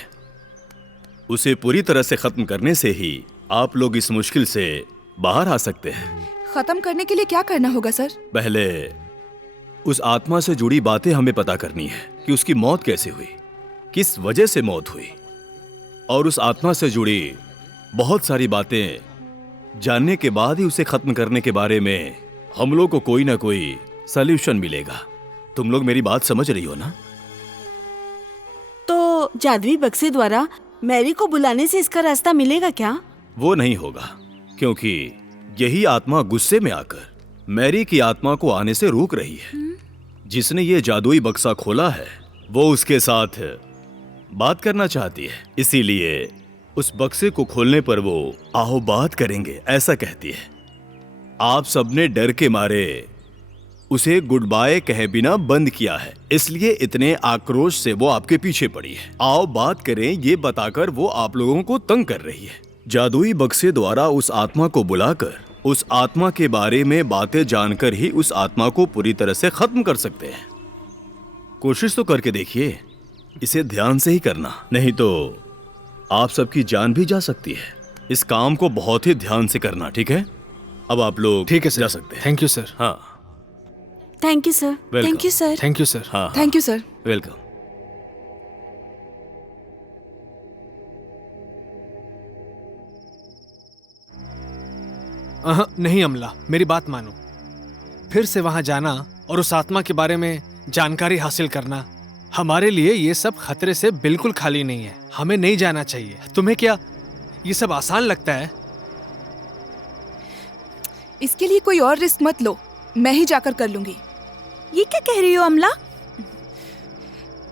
उसे पूरी तरह से खत्म करने से ही आप लोग इस मुश्किल से बाहर आ सकते हैं। खत्म करने के लिए क्या करना होगा सर? पहले उस आत्मा से जुड़ी बातें हमें पता करनी है कि उसकी मौत कैसे हुई, किस वजह से मौत हुई, और उस आत्मा से जुड़ी बहुत सारी बातें जानने के बाद ही उसे खत्म करने के बारे में हम लोग को कोई ना कोई सल्यूशन मिलेगा। तुम लोग मेरी बात समझ रही हो ना? तो जादुई बक्से द्वारा मैरी को बुलाने से इसका रास्ता मिलेगा क्या? वो नहीं होगा क्योंकि यही आत्मा गुस्से में आकर मैरी की आत्मा को आने से रोक रही है। जिसने ये जादुई बक्सा खोला है वो उसके साथ बात करना चाहती है, इसीलिए उस बक्से को खोलने पर वो आओ बात करेंगे ऐसा कहती है। आप सबने डर के मारे उसे गुड बाय कहे बिना बंद किया है, इसलिए इतने आक्रोश से वो आपके पीछे पड़ी है। आओ बात करें ये बताकर वो आप लोगों को तंग कर रही है। जादुई बक्से द्वारा उस आत्मा को बुलाकर उस आत्मा के बारे में बातें जानकर ही उस आत्मा को पूरी तरह से खत्म कर सकते हैं। कोशिश तो करके देखिए, इसे ध्यान से ही करना, नहीं तो आप सबकी जान भी जा सकती है। इस काम को बहुत ही ध्यान से करना, ठीक है? अब आप लोग ठीक है सर। जा सकते हैं। Thank you sir. हाँ, thank you sir. Thank you sir. Thank you sir. हाँ, थैंक यू सर। वेलकम। नहीं अमला, मेरी बात मानो। फिर से वहां जाना और उस आत्मा के बारे में जानकारी हासिल करना हमारे लिए ये सब खतरे से बिल्कुल खाली नहीं है। हमें नहीं जाना चाहिए। तुम्हें क्या ये सब आसान लगता है? इसके लिए कोई और रिस्क मत लो, मैं ही जाकर कर लूंगी। ये क्या कह रही हो अमला?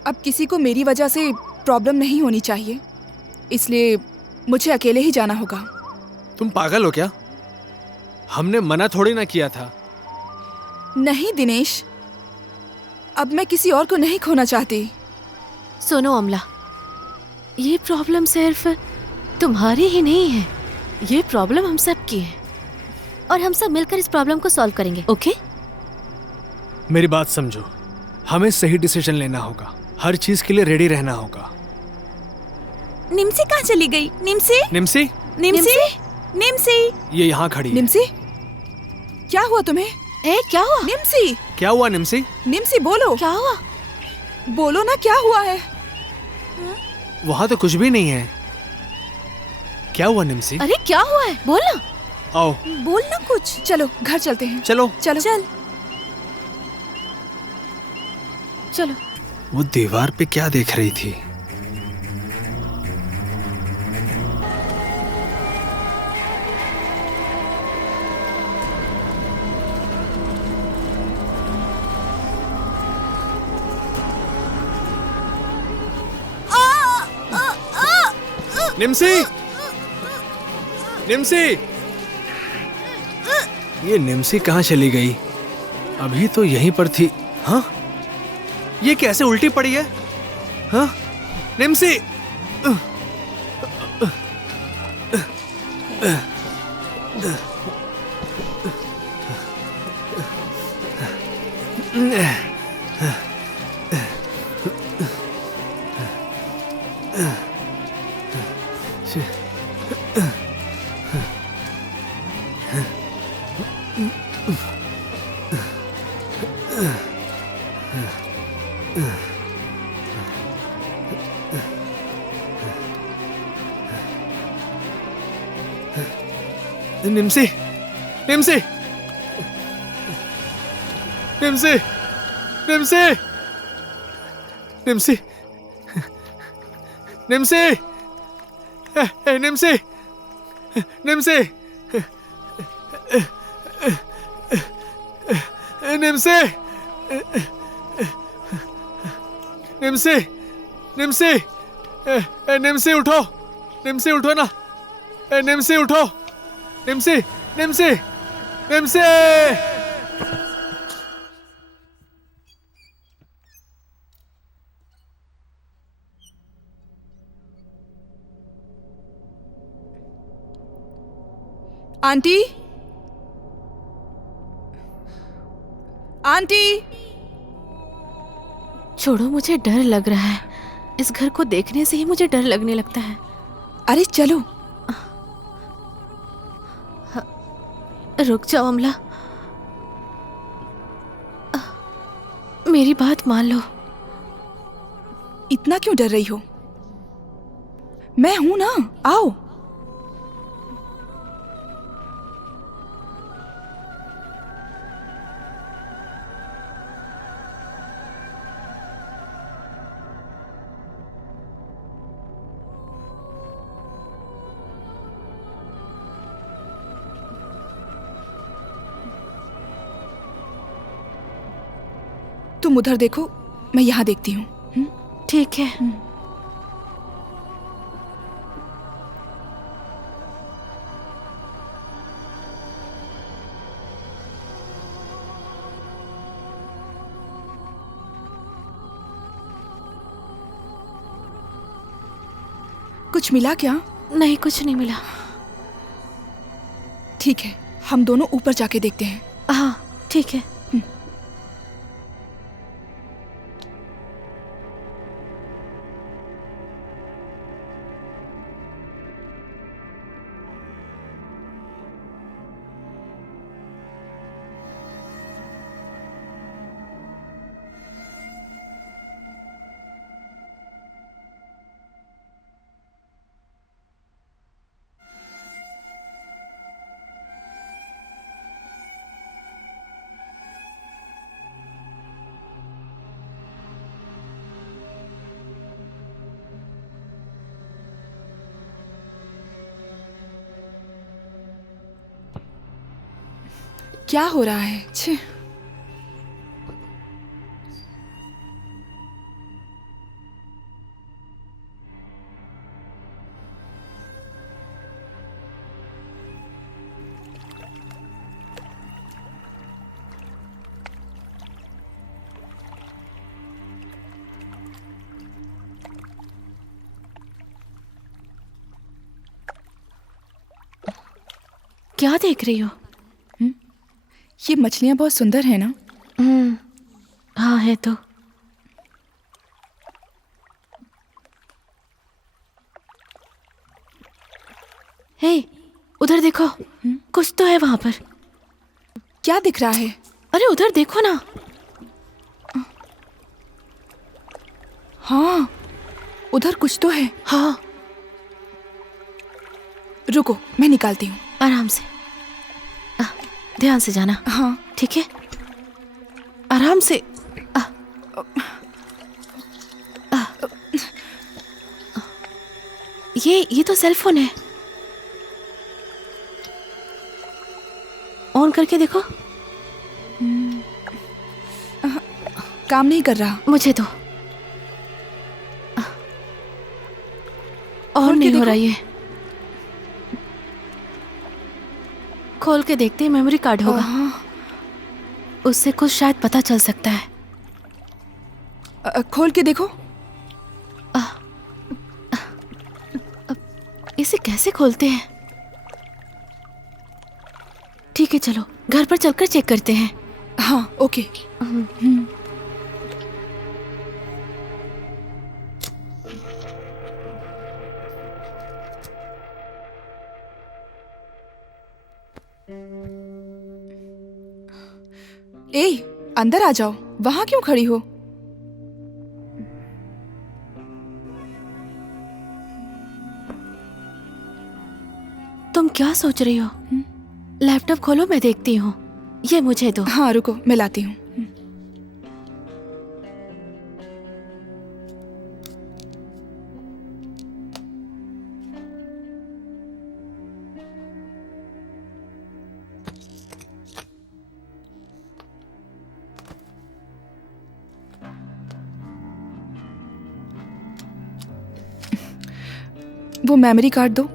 अब किसी को मेरी वजह से प्रॉब्लम नहीं होनी चाहिए, इसलिए मुझे अकेले ही जाना होगा। तुम पागल हो क्या? हमने मना थोड़ी ना किया था। नहीं दिनेश, अब मैं किसी और को नहीं खोना चाहती। सुनो अमला, ये प्रॉब्लम सिर्फ तुम्हारी ही नहीं है, ये प्रॉब्लम हम सब की है और हम सब मिलकर इस प्रॉब्लम को सॉल्व करेंगे। ओके? मेरी बात समझो, हमें सही डिसीजन लेना होगा, हर चीज के लिए रेडी रहना होगा। निम्सी कहाँ चली गई? निम्सी? निम्सी? निम्सी? निम्सी? ये यहाँ खड़ी है। निम्सी, क्या हुआ तुम्हें? ए, क्या हुआ? निम्सी, क्या हुआ निम्सी? निम्सी बोलो। क्या हुआ? बोलो ना, क्या हुआ है? वहाँ तो कुछ भी नहीं है। क्या हुआ निम्सी? अरे क्या हुआ है? बोल ना। आओ बोल ना कुछ। चलो घर चलते हैं। चलो। चलो चल। चलो। वो दीवार पे क्या देख रही थी? निम्सी! निम्सी! ये निमसी कहाँ चली गई? अभी तो यहीं पर थी। हाँ, ये कैसे उल्टी पड़ी है? हाँ, निमसी! निमसी! निमसी! निमसी! निमसी! निमसी! निमसी! निमसी! निमसी! निमसी! निमसी! निमसी! निमसी उठो! निमसी उठो ना! निमसी उठो! निमसी! निमसी! निमसी! आंटी, आंटी, छोड़ो, मुझे डर लग रहा है। इस घर को देखने से ही मुझे डर लगने लगता है। अरे चलो। रुक जाओ अमला, मेरी बात मान लो। इतना क्यों डर रही हो? मैं हूं ना, आओ। तुम उधर देखो, मैं यहाँ देखती हूँ। ठीक है। कुछ मिला क्या? नहीं, कुछ नहीं मिला। ठीक है, हम दोनों ऊपर जाके देखते हैं। हाँ, ठीक है। क्या हो रहा है? छे। क्या देख रही हो? ये मछलियाँ बहुत सुंदर है ना? हाँ, है तो। हे, उधर देखो, कुछ तो है वहां पर। क्या दिख रहा है? अरे उधर देखो ना। हाँ, उधर कुछ तो है। हाँ, रुको, मैं निकालती हूँ। आराम से, ध्यान से जाना। हाँ, ठीक है, आराम से। ये तो सेल फोन है। ऑन करके देखो। काम नहीं कर रहा। मुझे तो ऑन नहीं हो रहा। ये खोल के देखते हैं, मेमोरी कार्ड होगा। हाँ। उससे कुछ शायद पता चल सकता है। खोल के देखो। इसे कैसे खोलते हैं? ठीक है, चलो घर पर चलकर चेक करते हैं। हाँ, ओके। ए, अंदर आ जाओ। वहां क्यों खड़ी हो? तुम क्या सोच रही हो? लैपटॉप खोलो, मैं देखती हूँ। ये मुझे दो। हाँ, रुको, मैं लाती हूँ। वो मेमोरी कार्ड दो।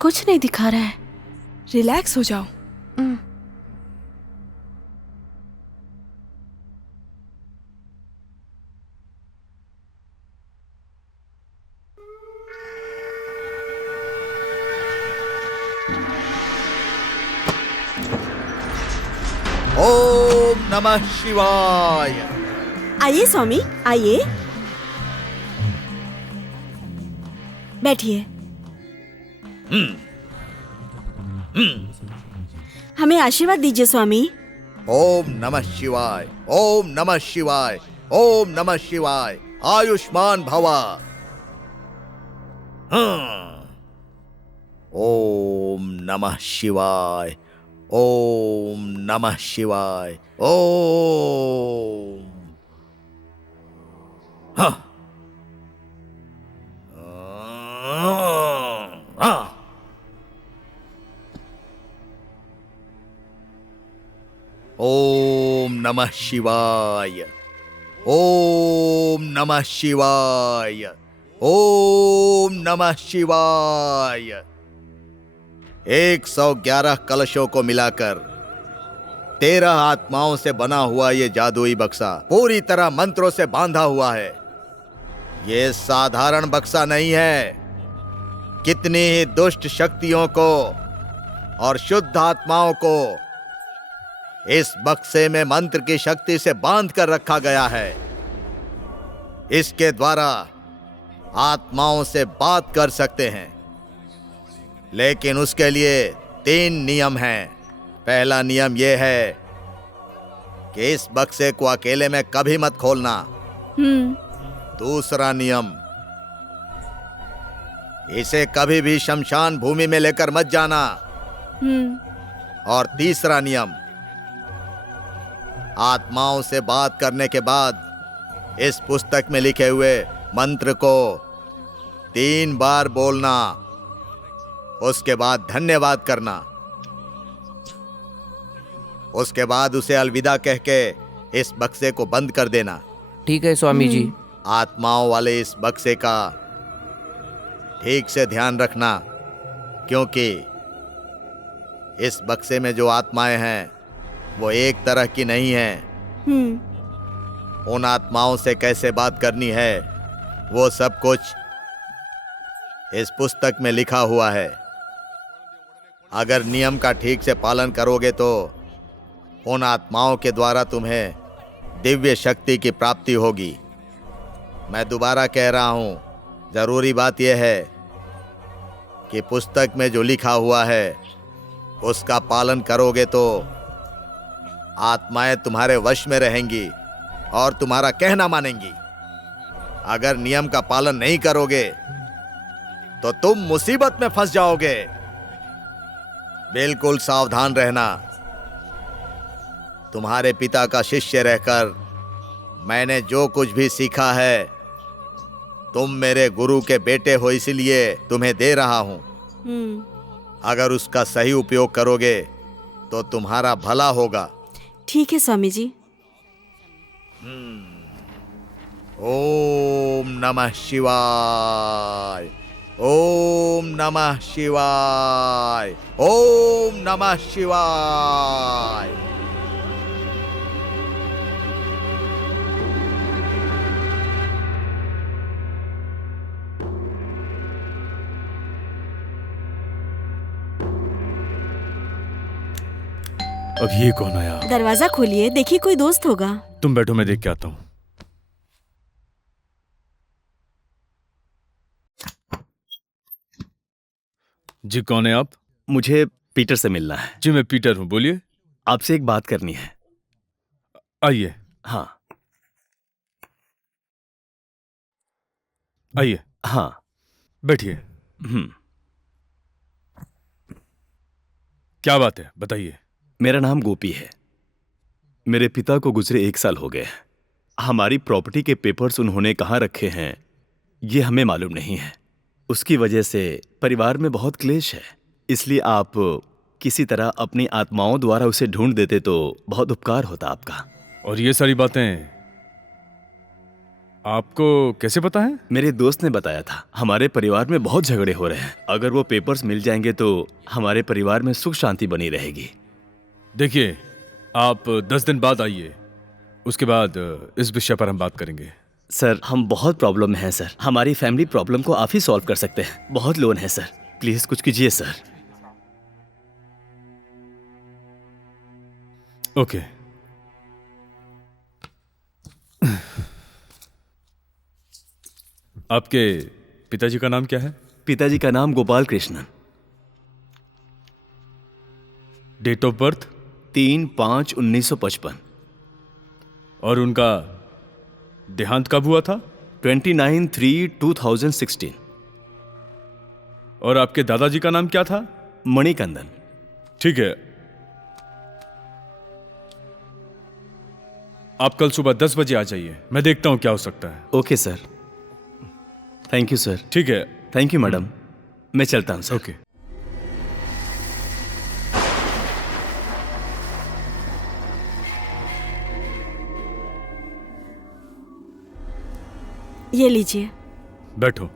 कुछ नहीं दिखा रहा है। रिलैक्स हो जाओ। ओम नमः शिवाय। आइए स्वामी, आइए, बैठिए। हमें आशीर्वाद दीजिए स्वामी। ओम नमः शिवाय, ओम नमः शिवाय, ओम नमः शिवाय। आयुष्मान भवा। ओम नमः शिवाय, ओम नमः शिवाय, ओम। ओम नमः शिवाय, ओम नमः शिवाय, ओम नमः शिवाय। 111 कलशों को मिलाकर 13 आत्माओं से बना हुआ ये जादुई बक्सा पूरी तरह मंत्रों से बांधा हुआ है। ये साधारण बक्सा नहीं है। कितनी ही दुष्ट शक्तियों को और शुद्ध आत्माओं को इस बक्से में मंत्र की शक्ति से बांध कर रखा गया है। इसके द्वारा आत्माओं से बात कर सकते हैं, लेकिन उसके लिए 3 नियम हैं। पहला नियम यह है कि इस बक्से को अकेले में कभी मत खोलना। दूसरा नियम, इसे कभी भी शमशान भूमि में लेकर मत जाना। और तीसरा नियम, आत्माओं से बात करने के बाद इस पुस्तक में लिखे हुए मंत्र को 3 बार बोलना, उसके बाद धन्यवाद करना, उसके बाद उसे अलविदा कह के इस बक्से को बंद कर देना। ठीक है स्वामी जी। आत्माओं वाले इस बक्से का ठीक से ध्यान रखना, क्योंकि इस बक्से में जो आत्माएं हैं वो एक तरह की नहीं हैं। उन आत्माओं से कैसे बात करनी है वो सब कुछ इस पुस्तक में लिखा हुआ है। अगर नियम का ठीक से पालन करोगे तो उन आत्माओं के द्वारा तुम्हें दिव्य शक्ति की प्राप्ति होगी। मैं दोबारा कह रहा हूं, जरूरी बात यह है कि पुस्तक में जो लिखा हुआ है उसका पालन करोगे तो आत्माएं तुम्हारे वश में रहेंगी और तुम्हारा कहना मानेंगी। अगर नियम का पालन नहीं करोगे तो तुम मुसीबत में फंस जाओगे। बिल्कुल सावधान रहना। तुम्हारे पिता का शिष्य रहकर मैंने जो कुछ भी सीखा है, तुम मेरे गुरु के बेटे हो इसलिए तुम्हें दे रहा हूं। अगर उसका सही उपयोग करोगे तो तुम्हारा भला होगा। ठीक है स्वामी जी। ओम नमः शिवाय, ओम नमः शिवाय, ओम नमः शिवाय। अब ये कौन आया? दरवाजा खोलिए, देखिए कोई दोस्त होगा। तुम बैठो, मैं देख के आता हूँ। जी कौन है आप? मुझे पीटर से मिलना है। जी मैं पीटर हूँ, बोलिए। आपसे एक बात करनी है। आइए। हाँ आइए, हाँ बैठिए। क्या बात है, बताइए। मेरा नाम गोपी है। मेरे पिता को गुजरे 1 साल हो गए। हमारी प्रॉपर्टी के पेपर्स उन्होंने कहाँ रखे हैं ये हमें मालूम नहीं है। उसकी वजह से परिवार में बहुत क्लेश है। इसलिए आप किसी तरह अपनी आत्माओं द्वारा उसे ढूंढ देते तो बहुत उपकार होता आपका। और ये सारी बातें आपको कैसे पता है? मेरे दोस्त ने बताया था। हमारे परिवार में बहुत झगड़े हो रहे हैं। अगर वो पेपर्स मिल जाएंगे तो हमारे परिवार में सुख शांति बनी रहेगी। देखिए, आप 10 दिन बाद आइए, उसके बाद इस विषय पर हम बात करेंगे। सर, हम बहुत प्रॉब्लम में हैं सर। हमारी फैमिली प्रॉब्लम को आप ही सॉल्व कर सकते हैं। बहुत लोन है सर, प्लीज कुछ कीजिए सर। ओके। आपके पिताजी का नाम क्या है? पिताजी का नाम Gopal Krishnan. Date of birth? 3/5/1955। और उनका देहांत कब हुआ था? 29/3/2016। और आपके दादाजी का नाम क्या था? मणिकंदन। ठीक है, आप कल सुबह 10 बजे आ जाइए। मैं देखता हूं क्या हो सकता है। Okay sir. Thank you sir. ठीक है। Thank you madam. मैं चलता हूं सर। ओके। ये लीजिए। बैठो।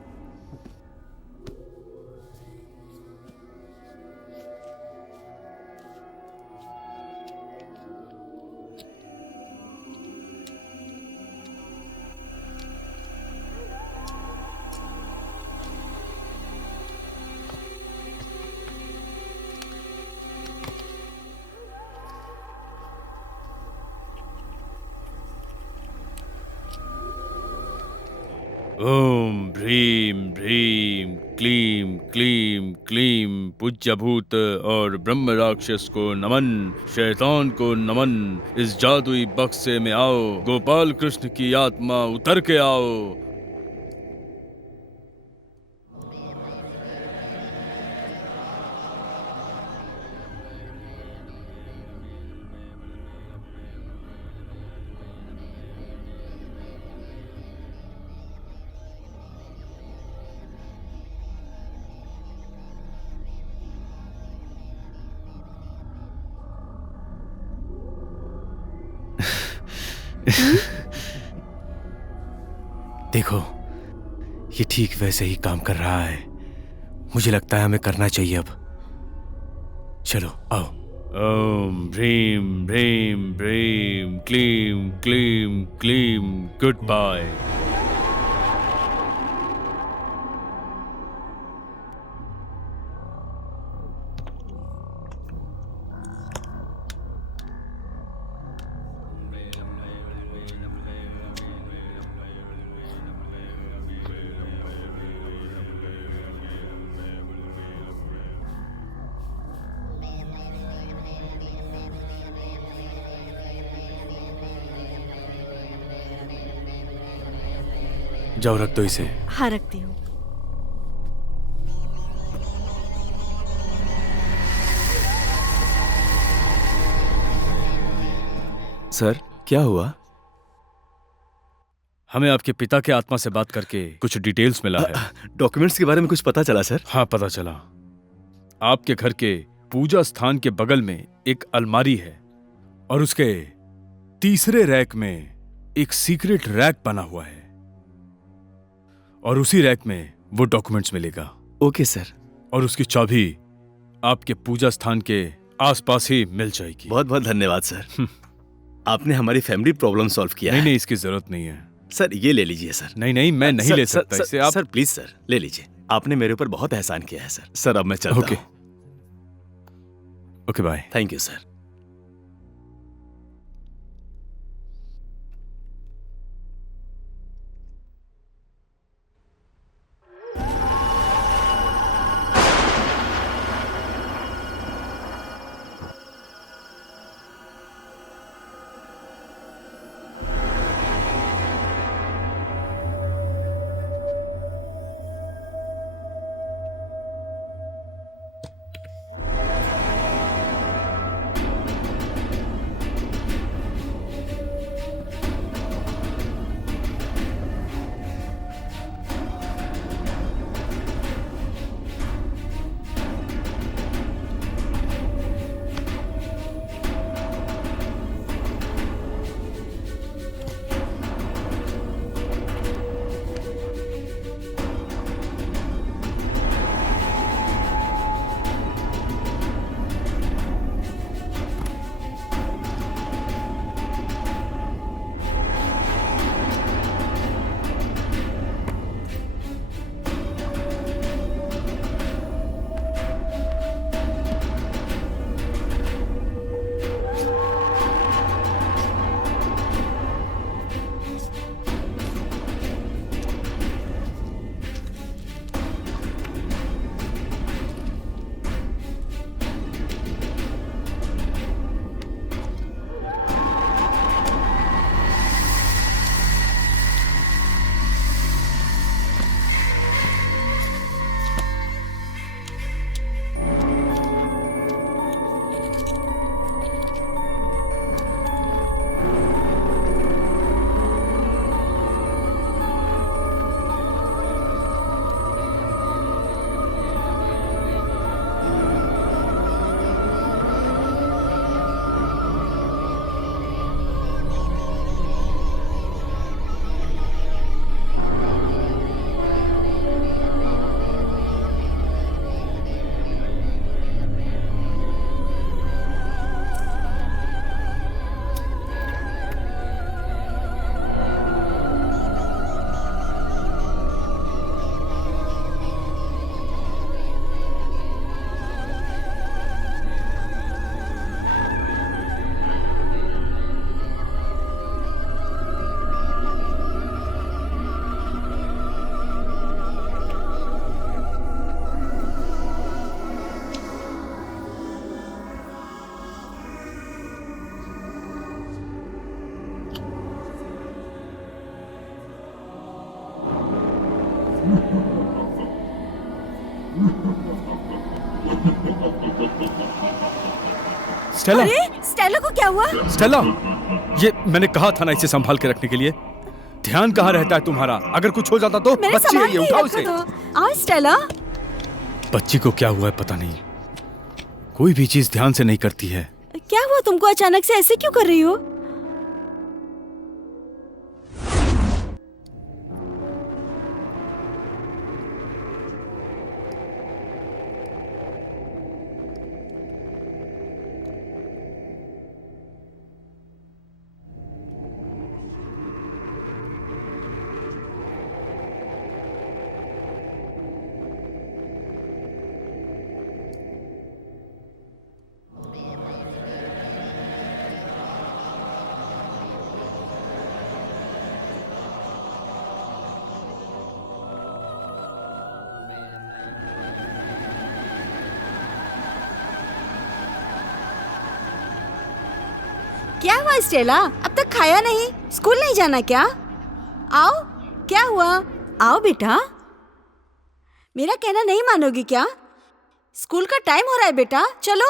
ओम भ्रीम भ्रीम क्लीम क्लीम क्लीम। पूज्यभूत और ब्रह्म राक्षस को नमन, शैतान को नमन। इस जादुई बक्से में आओ, गोपाल कृष्ण की आत्मा उतर के आओ। देखो, ये ठीक वैसे ही काम कर रहा है। मुझे लगता है हमें करना चाहिए अब। चलो आओ। ओम भ्रीम भ्रीम भ्रीम क्लीम क्लीम क्लीम। Good bye. जाओ रख दो इसे। हाँ रखती हूँ। सर क्या हुआ? हमें आपके पिता के आत्मा से बात करके कुछ डिटेल्स मिला है। डॉक्यूमेंट्स के बारे में कुछ पता चला सर? हाँ पता चला। आपके घर के पूजा स्थान के बगल में एक अलमारी है और उसके तीसरे रैक में एक सीक्रेट रैक बना हुआ है और उसी रैक में वो डॉक्यूमेंट्स मिलेगा। Okay sir. और उसकी चाबी आपके पूजा स्थान के आसपास ही मिल जाएगी। बहुत बहुत धन्यवाद सर। आपने हमारी फैमिली प्रॉब्लम सॉल्व किया है। नहीं, इसकी जरूरत नहीं है सर। ये ले लीजिए सर। नहीं, मैं नहीं ले सकता इसे। आप सर प्लीज सर ले लीजिए। आपने मेरे ऊपर बहुत एहसान किया है सर। सर अब मैं चलता हूं। Okay bye. Thank you sir. Stella, अरे स्टेला को क्या हुआ? स्टेला, ये मैंने कहा था ना इसे संभाल के रखने के लिए। ध्यान कहाँ रहता है तुम्हारा? अगर कुछ हो जाता तो? मैंने बच्ची है ये, उठाओ इसे। आज स्टेला, बच्ची को क्या हुआ है पता नहीं, कोई भी चीज ध्यान से नहीं करती है। क्या हुआ तुमको? अचानक से ऐसे क्यों कर रही हो? क्या हुआ स्टेला? अब तक खाया नहीं? स्कूल नहीं जाना क्या? आओ क्या हुआ? आओ बेटा। मेरा कहना नहीं मानोगी क्या? स्कूल का टाइम हो रहा है बेटा, चलो।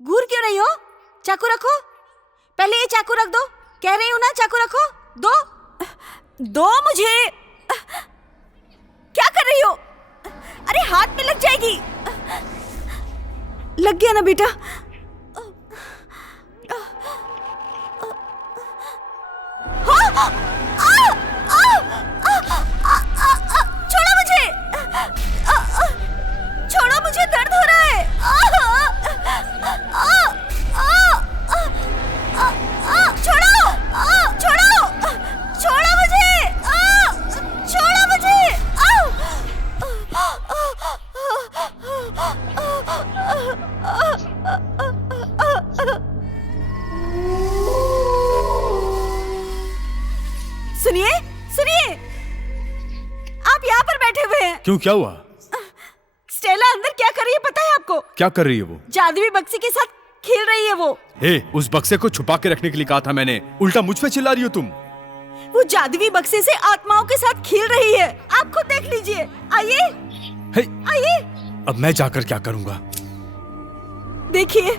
घूर क्यों रही हो? चाकू रखो। पहले ये चाकू रख दो। कह रही हूं ना, चाकू रखो। दो मुझे। क्या कर रही हो? अरे हाथ में लग जाएगी। लग गया ना बेटा? छोड़ो मुझे। छोड़ो मुझे, दर्द हो रहा है। छोड़ो, छोड़ो, छोड़ो मुझे, छोड़ो मुझे। सुनिए, सुनिए, आप यहाँ पर बैठे हुए हैं। क्यों, क्या हुआ? स्टेला अंदर क्या कर रही है पता है आपको? क्या कर रही है वो? जादुई बक्से के साथ खेल रही है वो। हे, उस बक्से को छुपा के रखने के लिए कहा था मैंने, उल्टा मुझ पे चिल्ला रही हो तुम। वो जादुई बक्से से आत्माओं के साथ खेल रही है। आप खुद देख लीजिए। आइए, आइए। अब मैं जाकर क्या करूंगा? देखिए।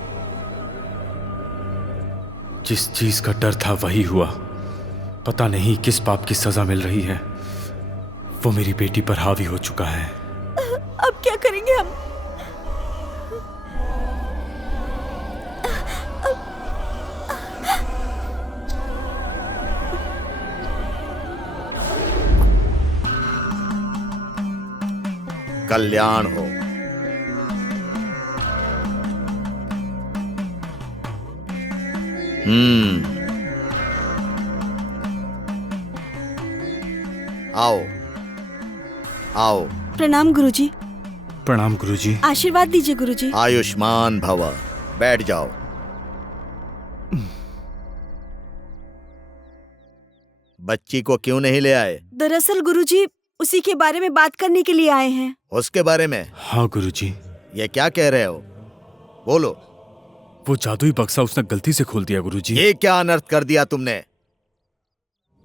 जिस चीज का डर था वही हुआ। पता नहीं किस पाप की सजा मिल रही है। वो मेरी बेटी पर हावी हो चुका है। अब क्या करेंगे हम? कल्याण हो। आओ, आओ। प्रणाम गुरुजी। प्रणाम गुरुजी। आशीर्वाद दीजिए गुरुजी। आयुष्मान भव। बैठ जाओ। बच्ची को क्यों नहीं ले आए? दरअसल गुरुजी उसी के बारे में बात करने के लिए आए हैं। उसके बारे में? हाँ गुरुजी। ये क्या कह रहे हो? बोलो। वो जादुई बक्सा उसने गलती से खोल दिया गुरुजी। ये क्या अनर्थ कर दिया तुमने?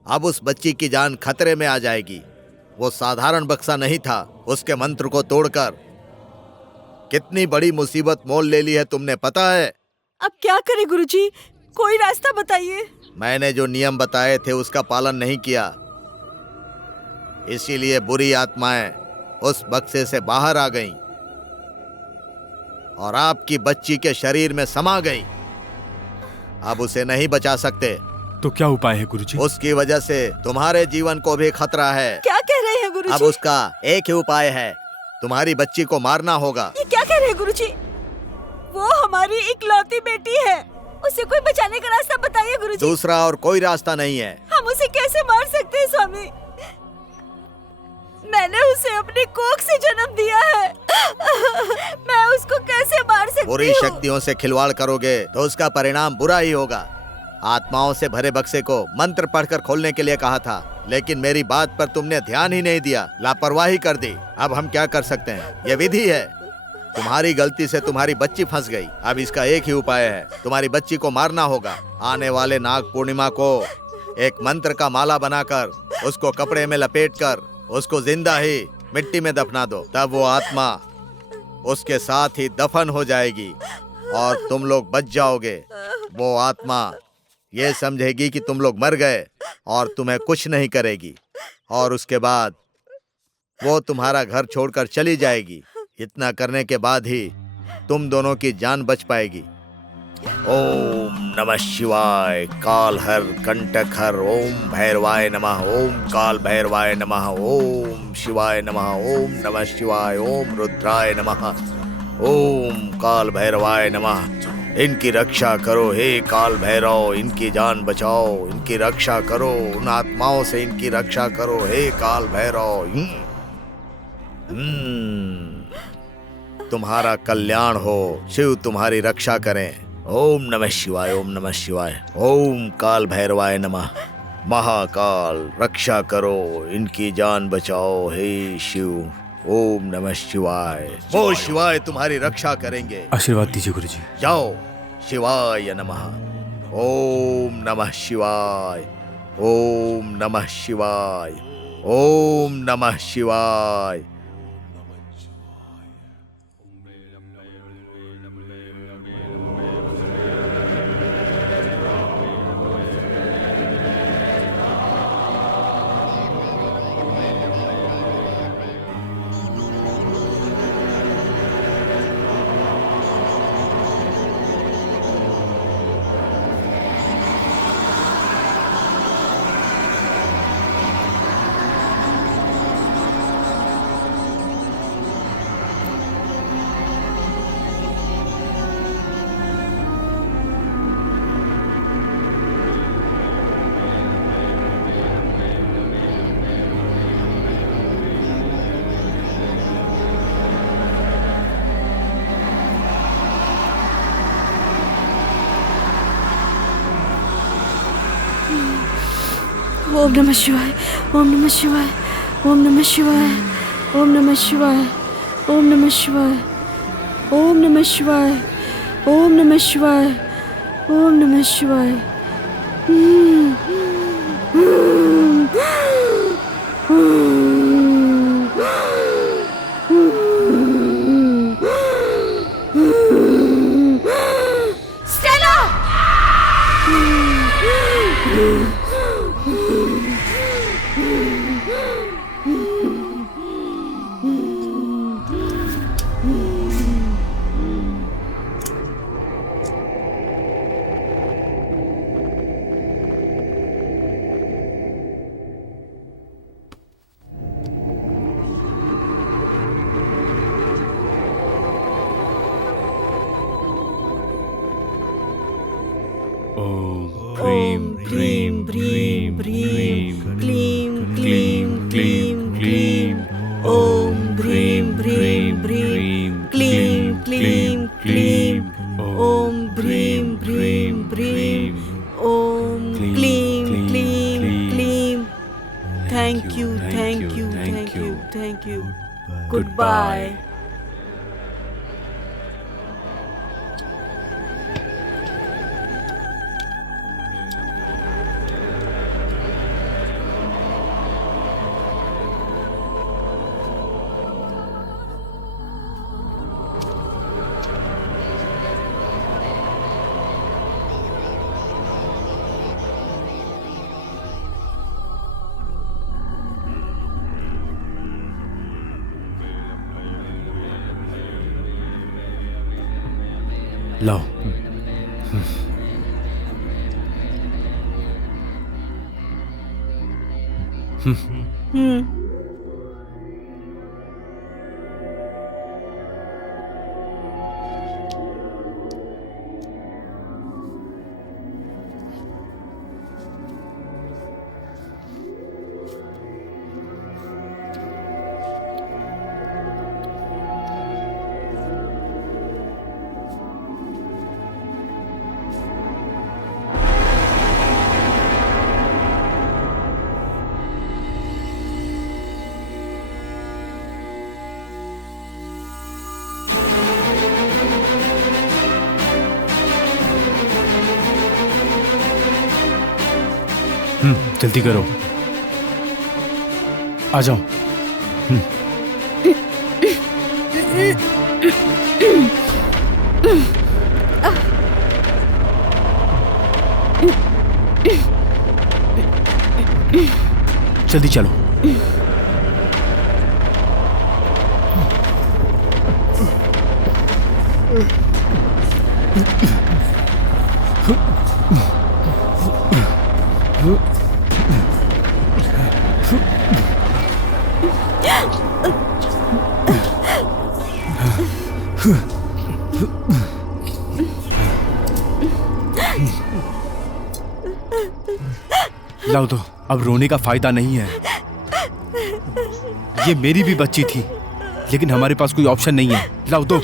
अब उस बच्ची की जान खतरे में आ जाएगी। वो साधारण बक्सा नहीं था। उसके मंत्र को तोड़कर कितनी बड़ी मुसीबत मोल ले ली है तुमने, पता है? अब क्या करें गुरुजी? कोई रास्ता बताइए। मैंने जो नियम बताए थे उसका पालन नहीं किया, इसीलिए बुरी आत्माएं उस बक्से से बाहर आ गईं और आपकी बच्ची के शरीर में समा गईं। अब उसे नहीं बचा सकते। तो क्या उपाय है गुरुजी? उसकी वजह से तुम्हारे जीवन को भी खतरा है। क्या कह रहे हैं गुरुजी? अब उसका एक ही उपाय है, तुम्हारी बच्ची को मारना होगा। ये क्या कह रहे हैं गुरुजी? वो हमारी इकलौती बेटी है। उसे कोई बचाने का रास्ता बताइए गुरुजी। दूसरा और कोई रास्ता नहीं है। हम उसे कैसे मार सकते हैं स्वामी? मैंने उसे अपनी कोख से जन्म दिया है। मैं उसको कैसे मार सकती हूँ? बुरी शक्तियों से खिलवाड़ करोगे तो उसका परिणाम बुरा ही होगा। आत्माओं से भरे बक्से को मंत्र पढ़कर खोलने के लिए कहा था, लेकिन मेरी बात पर तुमने ध्यान ही नहीं दिया, लापरवाही कर दी। अब हम क्या कर सकते हैं? ये विधि है। तुम्हारी गलती से तुम्हारी बच्ची फंस गई। अब इसका एक ही उपाय है, तुम्हारी बच्ची को मारना होगा। आने वाले नाग पूर्णिमा को एक मंत्र का माला बनाकर उसको कपड़े में लपेटकर उसको जिंदा ही मिट्टी में दफना दो। तब वो आत्मा उसके साथ ही दफन हो जाएगी और तुम लोग बच जाओगे। वो आत्मा ये समझेगी कि तुम लोग मर गए और तुम्हें कुछ नहीं करेगी, और उसके बाद वो तुम्हारा घर छोड़कर चली जाएगी। इतना करने के बाद ही तुम दोनों की जान बच पाएगी। ओम नमः शिवाय। काल हर कंटक हर। ओम भैरवाय नमः। ओम काल भैरवाय नमः। ओम शिवाय नमः। ओम नमः शिवाय। ओम रुद्राय नमः। ओम काल भैरवाय नमः। इनकी रक्षा करो हे काल भैरव, इनकी जान बचाओ, इनकी रक्षा करो, उन आत्माओं से इनकी रक्षा करो हे काल भैरव। तुम्हारा कल्याण हो, शिव तुम्हारी रक्षा करें। ओम नमः शिवाय। ओम नमः शिवाय। ओम काल भैरवाय नमः। महाकाल रक्षा करो, इनकी जान बचाओ हे शिव। ओम नमः शिवाय। वो शिवाय तुम्हारी रक्षा करेंगे। आशीर्वाद दीजिए गुरुजी। जाओ। शिवाय नमः। ओम नमः शिवाय। ओम नमः शिवाय, ओम नमः शिवाय। ओम नमः शिवाय, ओम नमः शिवाय, ओम नमः शिवाय, ओम नमः शिवाय, ओम नमः शिवाय, ओम नमः शिवाय, ओम नमः शिवाय, ओम नमः शिवाय। स्टेला! ह्रीं ह्रीं ह्रीं ह्रीं क्लीं क्लीं क्लीं क्लीं ॐ ह्रीं ह्रीं ह्रीं क्लीं क्लीं क्लीं ॐ ह्रीं ह्रीं ह्रीं ॐ क्लीं क्लीं क्लीं। Thank you, thank you, thank you, thank you. Good bye. लाओ। जल्दी करो, आ जाओ। जल्दी चलो। लाओ दो, अब रोने का फायदा नहीं है। ये मेरी भी बच्ची थी, लेकिन हमारे पास कोई ऑप्शन नहीं है। लाओ दो।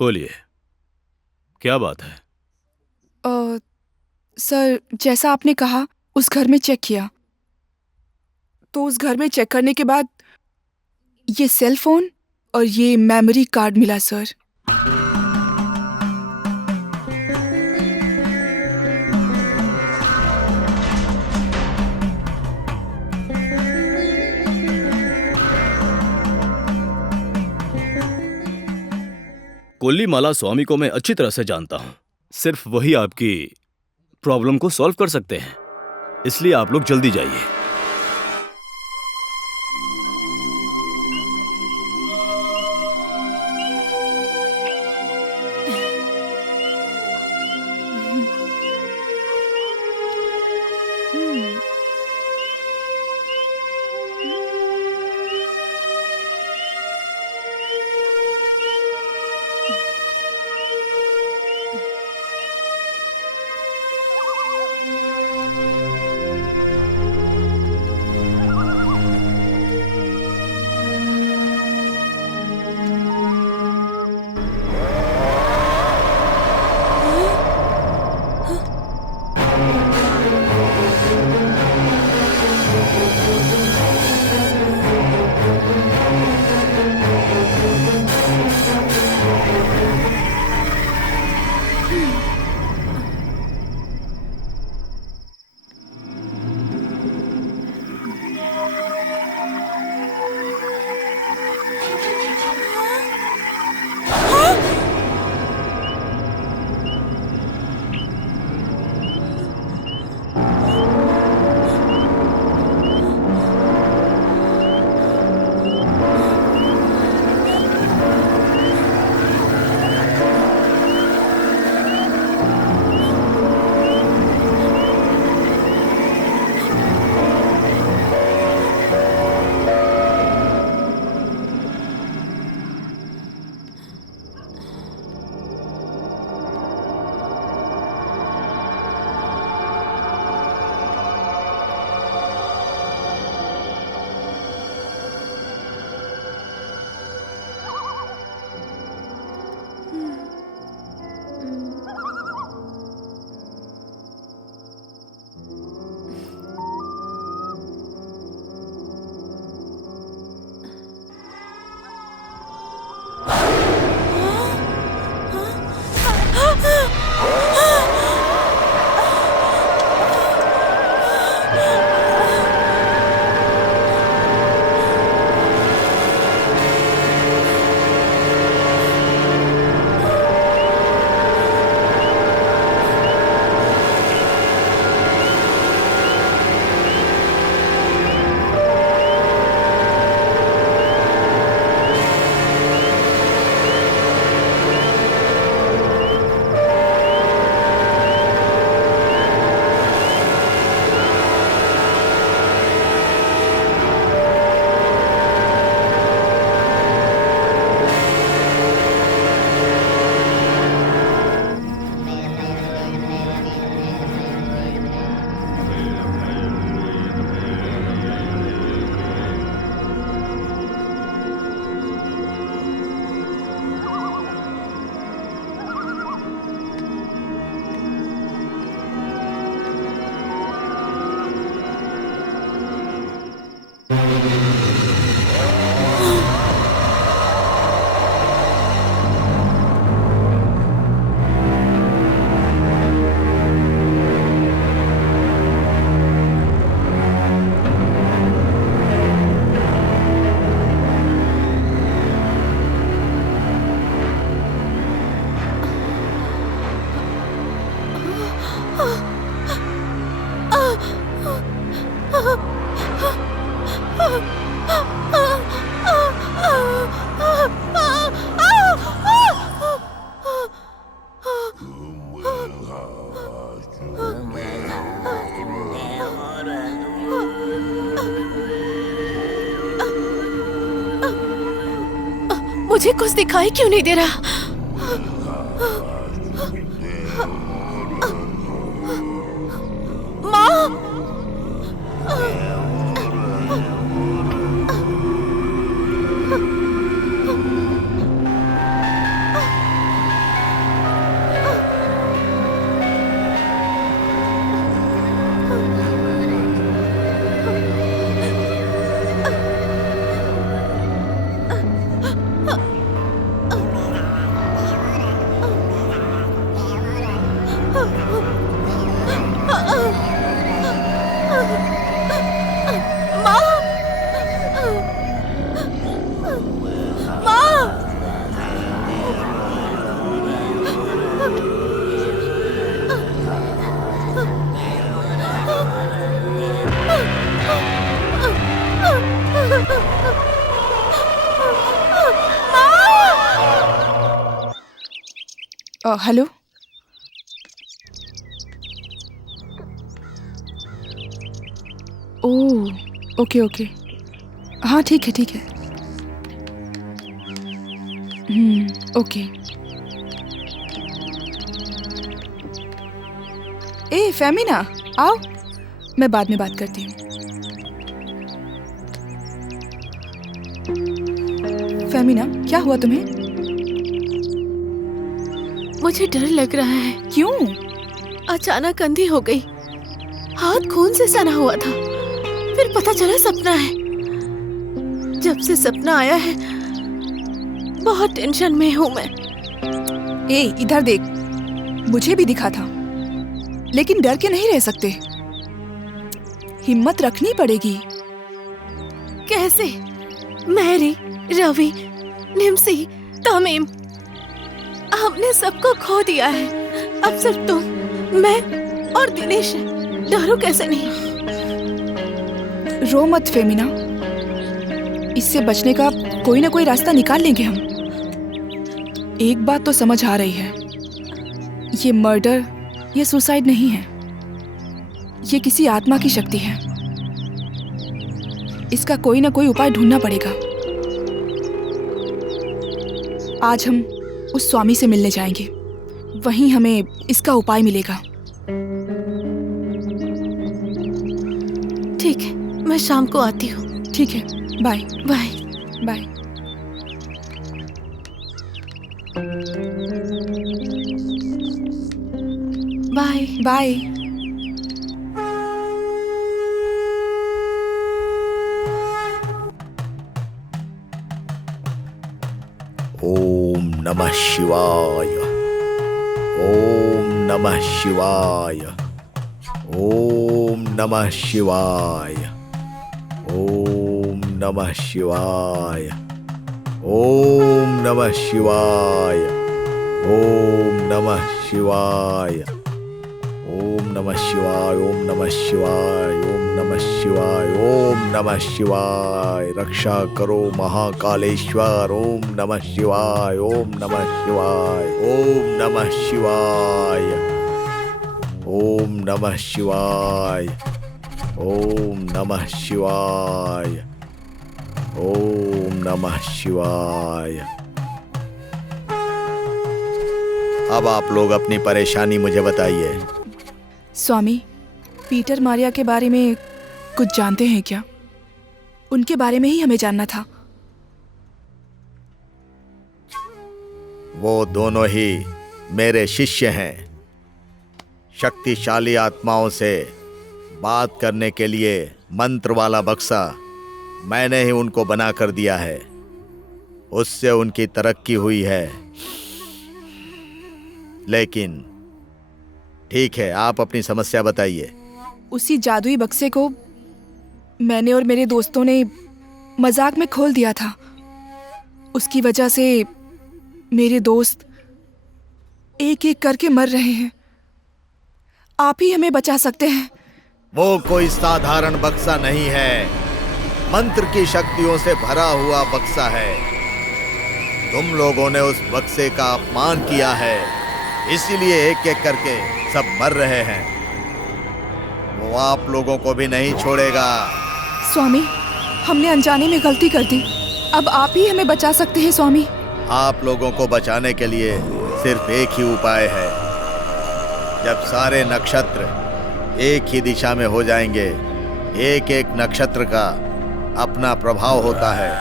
बोलिए, क्या बात है? सर, जैसा आपने कहा उस घर में चेक किया, तो उस घर में चेक करने के बाद ये सेल फोन और ये मेमोरी कार्ड मिला सर। कोल्लीमाला स्वामी को मैं अच्छी तरह से जानता हूं। सिर्फ वही आपकी प्रॉब्लम को सॉल्व कर सकते हैं, इसलिए आप लोग जल्दी जाइए। मुझे कुछ दिखाई क्यों नहीं दे रहा? माँ! हेलो। ओह ओके ओके, हाँ ठीक है ठीक है। ओके। ए फेमिना आओ, मैं बाद में बात करती हूँ। फेमिना क्या हुआ तुम्हें? मुझे डर लग रहा है। क्यों? अचानक अंधी हो गई, हाथ खून से सना हुआ था, फिर पता चला सपना है। जब से सपना आया है बहुत टेंशन में हूँ मैं। ए इधर देख, मुझे भी दिखा था, लेकिन डर के नहीं रह सकते, हिम्मत रखनी पड़ेगी। कैसे? मैरी, रवि, निम्सी, तमीम, हमने सबको खो दिया है। अब सिर्फ तुम, मैं और दिनेश। डरो कैसे नहीं? रो मत फेमिना, इससे बचने का कोई ना कोई रास्ता निकाल लेंगे हम। एक बात तो समझ आ रही है, ये मर्डर, ये सुसाइड नहीं है, ये किसी आत्मा की शक्ति है। इसका कोई ना कोई उपाय ढूंढना पड़ेगा। आज हम उस स्वामी से मिलने जाएंगे, वहीं हमें इसका उपाय मिलेगा। ठीक है, मैं शाम को आती हूँ। ठीक है, bye bye bye. Bye bye. ओम नमः शिवाय, ओम नमः शिवाय, ओम नमः शिवाय, ओम नमः शिवाय, ओम नमः शिवाय, ओम नमः शिवाय, ओम नमः शिवाय, ओम नमः शिवाय, ओम नमः शिवाय, ओम नमः शिवाय। रक्षा करो महाकालेश्वर। ओम नमः शिवाय, ओम नमः शिवाय, ओम नमः शिवाय, ओम नमः शिवाय, ओम नमः शिवाय, ओम नमः शिवाय। अब आप लोग अपनी परेशानी मुझे बताइए। स्वामी, पीटर मारिया के बारे में कुछ जानते हैं क्या? उनके बारे में ही हमें जानना था। वो दोनों ही मेरे शिष्य हैं। शक्तिशाली आत्माओं से बात करने के लिए मंत्र वाला बक्सा मैंने ही उनको बना कर दिया है, उससे उनकी तरक्की हुई है। लेकिन ठीक है, आप अपनी समस्या बताइए। उसी जादुई बक्से को मैंने और मेरे दोस्तों ने मजाक में खोल दिया था। उसकी वजह से मेरे दोस्त एक एक करके मर रहे हैं। आप ही हमें बचा सकते हैं। वो कोई साधारण बक्सा नहीं है, मंत्र की शक्तियों से भरा हुआ बक्सा है। तुम लोगों ने उस बक्से का अपमान किया है, इसीलिए एक एक करके सब मर रहे हैं। वो आप लोगों को भी नहीं छोड़ेगा। स्वामी, हमने अनजाने में गलती कर दी, अब आप ही हमें बचा सकते हैं स्वामी। आप लोगों को बचाने के लिए सिर्फ एक ही उपाय है। जब सारे नक्षत्र एक ही दिशा में हो जाएंगे, एक एक नक्षत्र का अपना प्रभाव होता है।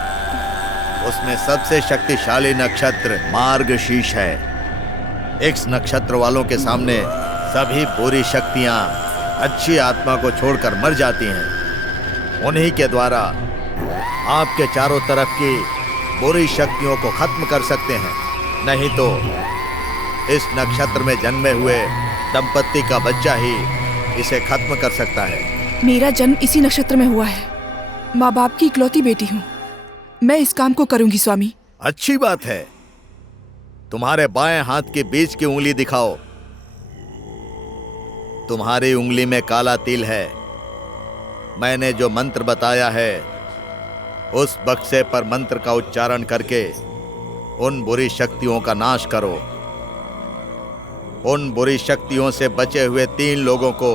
उसमें सबसे शक्तिशाली नक्षत्र मार्गशीर्ष है। इस नक्षत्र वालों के सामने सभी बुरी शक्तियां अच्छी आत्मा को छोड़कर मर जाती हैं। उन्हीं के द्वारा आपके चारों तरफ की बुरी शक्तियों को खत्म कर सकते हैं। नहीं तो इस नक्षत्र में जन्मे हुए दंपत्ति का बच्चा ही इसे खत्म कर सकता है। मेरा जन्म इसी नक्षत्र में हुआ है। माँ बाप की इकलौती बेटी हूँ। मैं इस काम को करूंगी स्वामी। अच्छी बात है। तुम्हारे बाएं हाथ के बीच की उंगली दिखाओ। तुम्हारी उंगली में काला तिल है। मैंने जो मंत्र बताया है, उस बक्से पर मंत्र का उच्चारण करके उन बुरी शक्तियों का नाश करो। उन बुरी शक्तियों से बचे हुए 3 लोगों को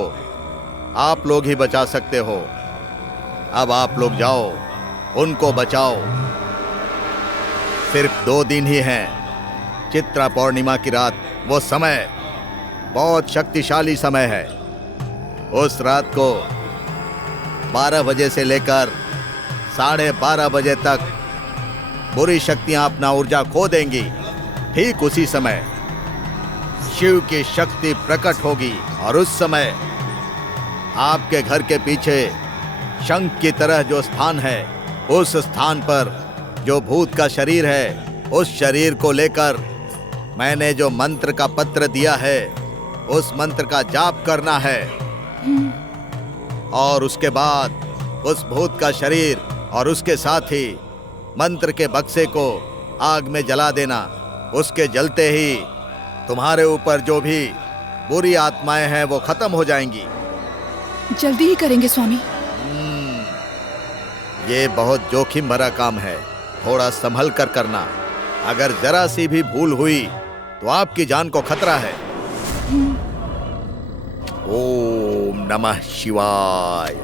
आप लोग ही बचा सकते हो। अब आप लोग जाओ, उनको बचाओ। सिर्फ 2 दिन ही हैं। चित्रा पौर्णिमा की रात, वो समय बहुत शक्तिशाली समय है। उस रात को 12 बजे से लेकर 12:30 बजे तक बुरी शक्तियां अपना ऊर्जा खो देंगी। ठीक उसी समय शिव की शक्ति प्रकट होगी और उस समय आपके घर के पीछे शंख की तरह जो स्थान है, उस स्थान पर जो भूत का शरीर है, उस शरीर को लेकर मैंने जो मंत्र का पत्र दिया है, उस मंत्र का जाप करना है। और उसके बाद उस भूत का शरीर और उसके साथ ही मंत्र के बक्से को आग में जला देना। उसके जलते ही तुम्हारे ऊपर जो भी बुरी आत्माएं हैं वो खत्म हो जाएंगी। जल्दी ही करेंगे स्वामी। ये बहुत जोखिम भरा काम है, थोड़ा संभल कर करना। अगर जरा सी भी भूल हुई तो आपकी जान को खतरा है। ओम नमः शिवाय,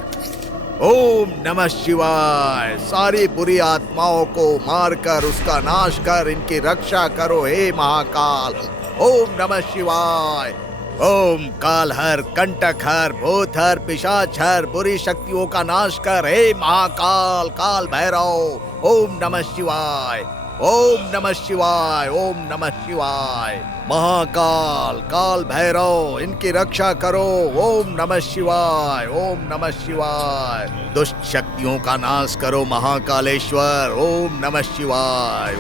ओम नमः शिवाय। सारी बुरी आत्माओं को मारकर उसका नाश कर इनकी रक्षा करो हे महाकाल। ओम नमः शिवाय। ओम कालहर, कंटकहर, भूतहर, पिशाचहर, बुरी शक्तियों का नाश कर हे महाकाल, काल भैरव। ओम नमः शिवाय, ओम नमः शिवाय, ओम नमः शिवाय। महाकाल, काल भैरव, इनकी रक्षा करो। ओम नमः शिवाय, ओम नमः शिवाय। दुष्ट शक्तियों का नाश करो महाकालेश्वर। ओम नमः शिवाय।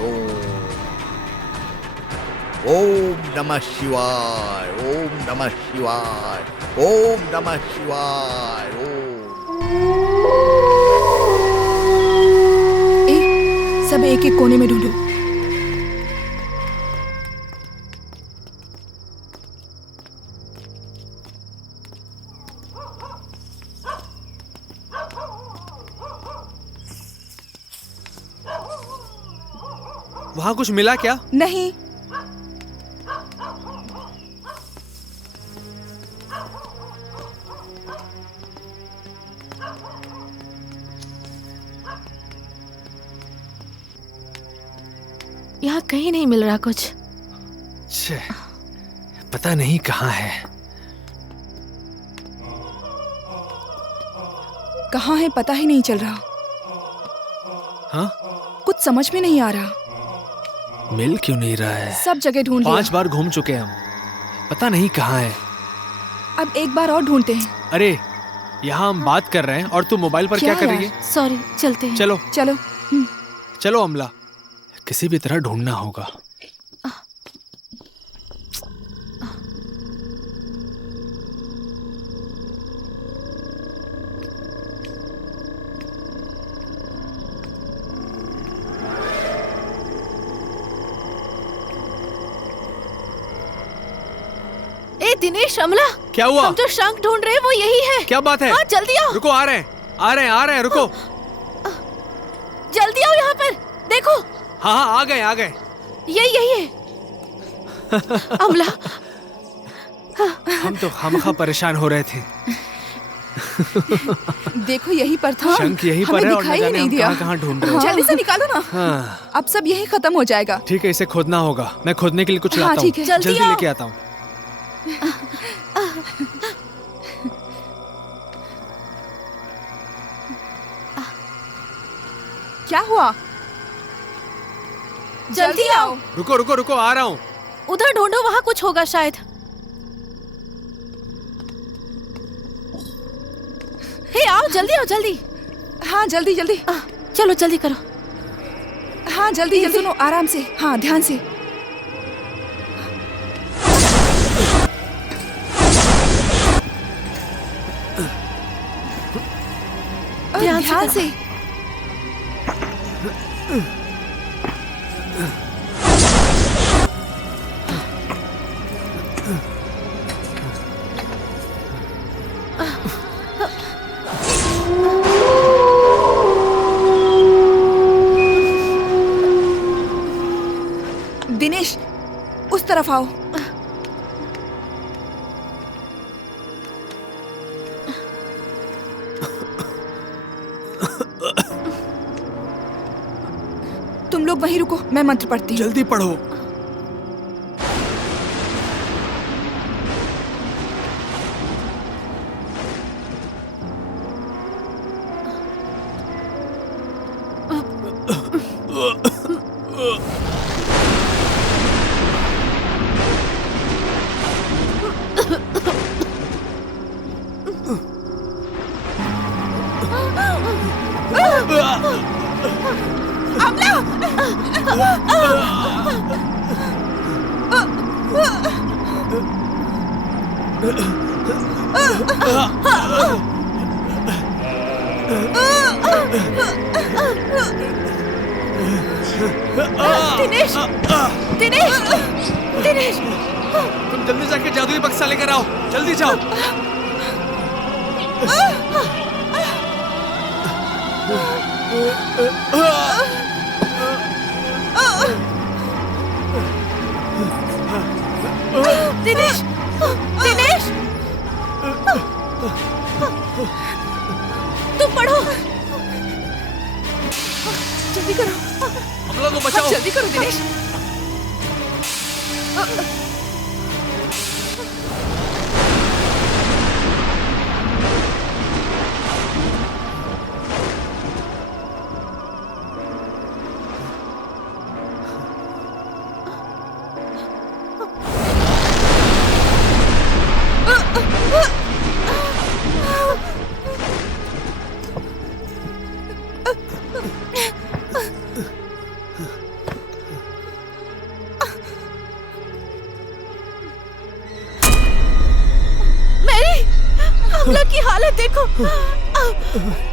ओम नमः शिवाय, ओम नमः शिवाय, ओम नमः शिवाय। सब एक एक कोने में ढूंढो। वहां कुछ मिला क्या? नहीं। यहाँ कहीं नहीं मिल रहा कुछ। छे, पता नहीं कहाँ है। कहाँ है पता ही नहीं चल रहा। हाँ? कुछ समझ में नहीं आ रहा। मिल क्यों नहीं रहा है? सब जगह ढूंढ लिया। 5 बार घूम चुके हम, पता नहीं कहाँ है। अब एक बार और ढूंढते हैं। अरे यहाँ हम बात कर रहे हैं और तू मोबाइल पर क्या कर रही है? सॉरी, चलते हैं। चलो चलो। चलो अमला, किसी भी तरह ढूंढना होगा। ए दिनेश, अमला, क्या हुआ? हम जो शंख ढूंढ रहे हैं वो यही है। क्या बात है? हाँ, जल्दी आओ। रुको, आ रहे हैं, आ रहे हैं, आ रहे हैं, रुको। जल्दी आओ यहाँ पर, देखो। हाँ हाँ, आ गए, आ गए। यही है। अमला, हम तो खामखा परेशान हो रहे थे। देखो यही पर था। शंख यहीं पर हमें है और न दिखाई ही जाने नहीं हम दिया। कहाँ-कहाँ ढूंढ रहे हैं। जल्दी से निकालो ना। हाँ। अब सब यही खत्म हो जाएगा। ठीक है, इसे खोदना होगा। मैं खोदने के लिए कुछ हाँ, लाता हूँ। ठीक है। जल्दी जल्दी आओ। लेके आता हूँ। क्या हुआ? जल्दी आओ। रुको रुको रुको, आ रहा हूँ। उधर ढूंढो, वहाँ कुछ होगा शायद। हे आओ, जल्दी आओ, जल्दी। हाँ, जल्दी जल्दी। चलो जल्दी करो। हाँ, जल्दी जल्दी। सुनो, आराम से। हाँ, ध्यान से। ध्यान से। दिनेश, उस तरफ आओ। तुम लोग वहीं रुको, मैं मंत्र पढ़ती हूँ। जल्दी पढ़ो। दिनेश, दिनेश, दिनेश। तुम जल्दी जाके जादुई बक्सा लेकर आओ, जल्दी जाओ। दिनेश, दिनेश, तुम पढ़ो। जल्दी करो। हम लोगों को बचाओ। जल्दी करो दिनेश। अमला की हालत देखो।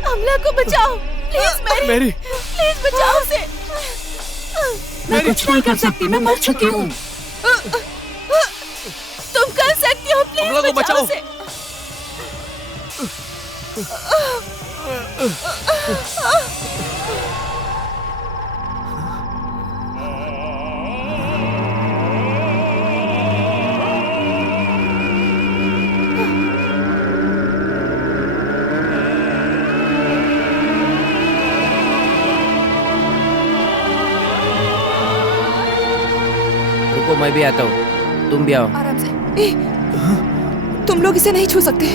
अमला को बचाओ प्लीज। मैरी, प्लीज बचाओ उसे। मैं कुछ नहीं कर सकती, मैं मर चुकी हूँ। तुम कर सकती हो, प्लीज अमला को बचाओ। उसे। रुको, मैं भी आता हूँ, तुम भी आओ। आराम से। तुम लोग इसे नहीं छू सकते।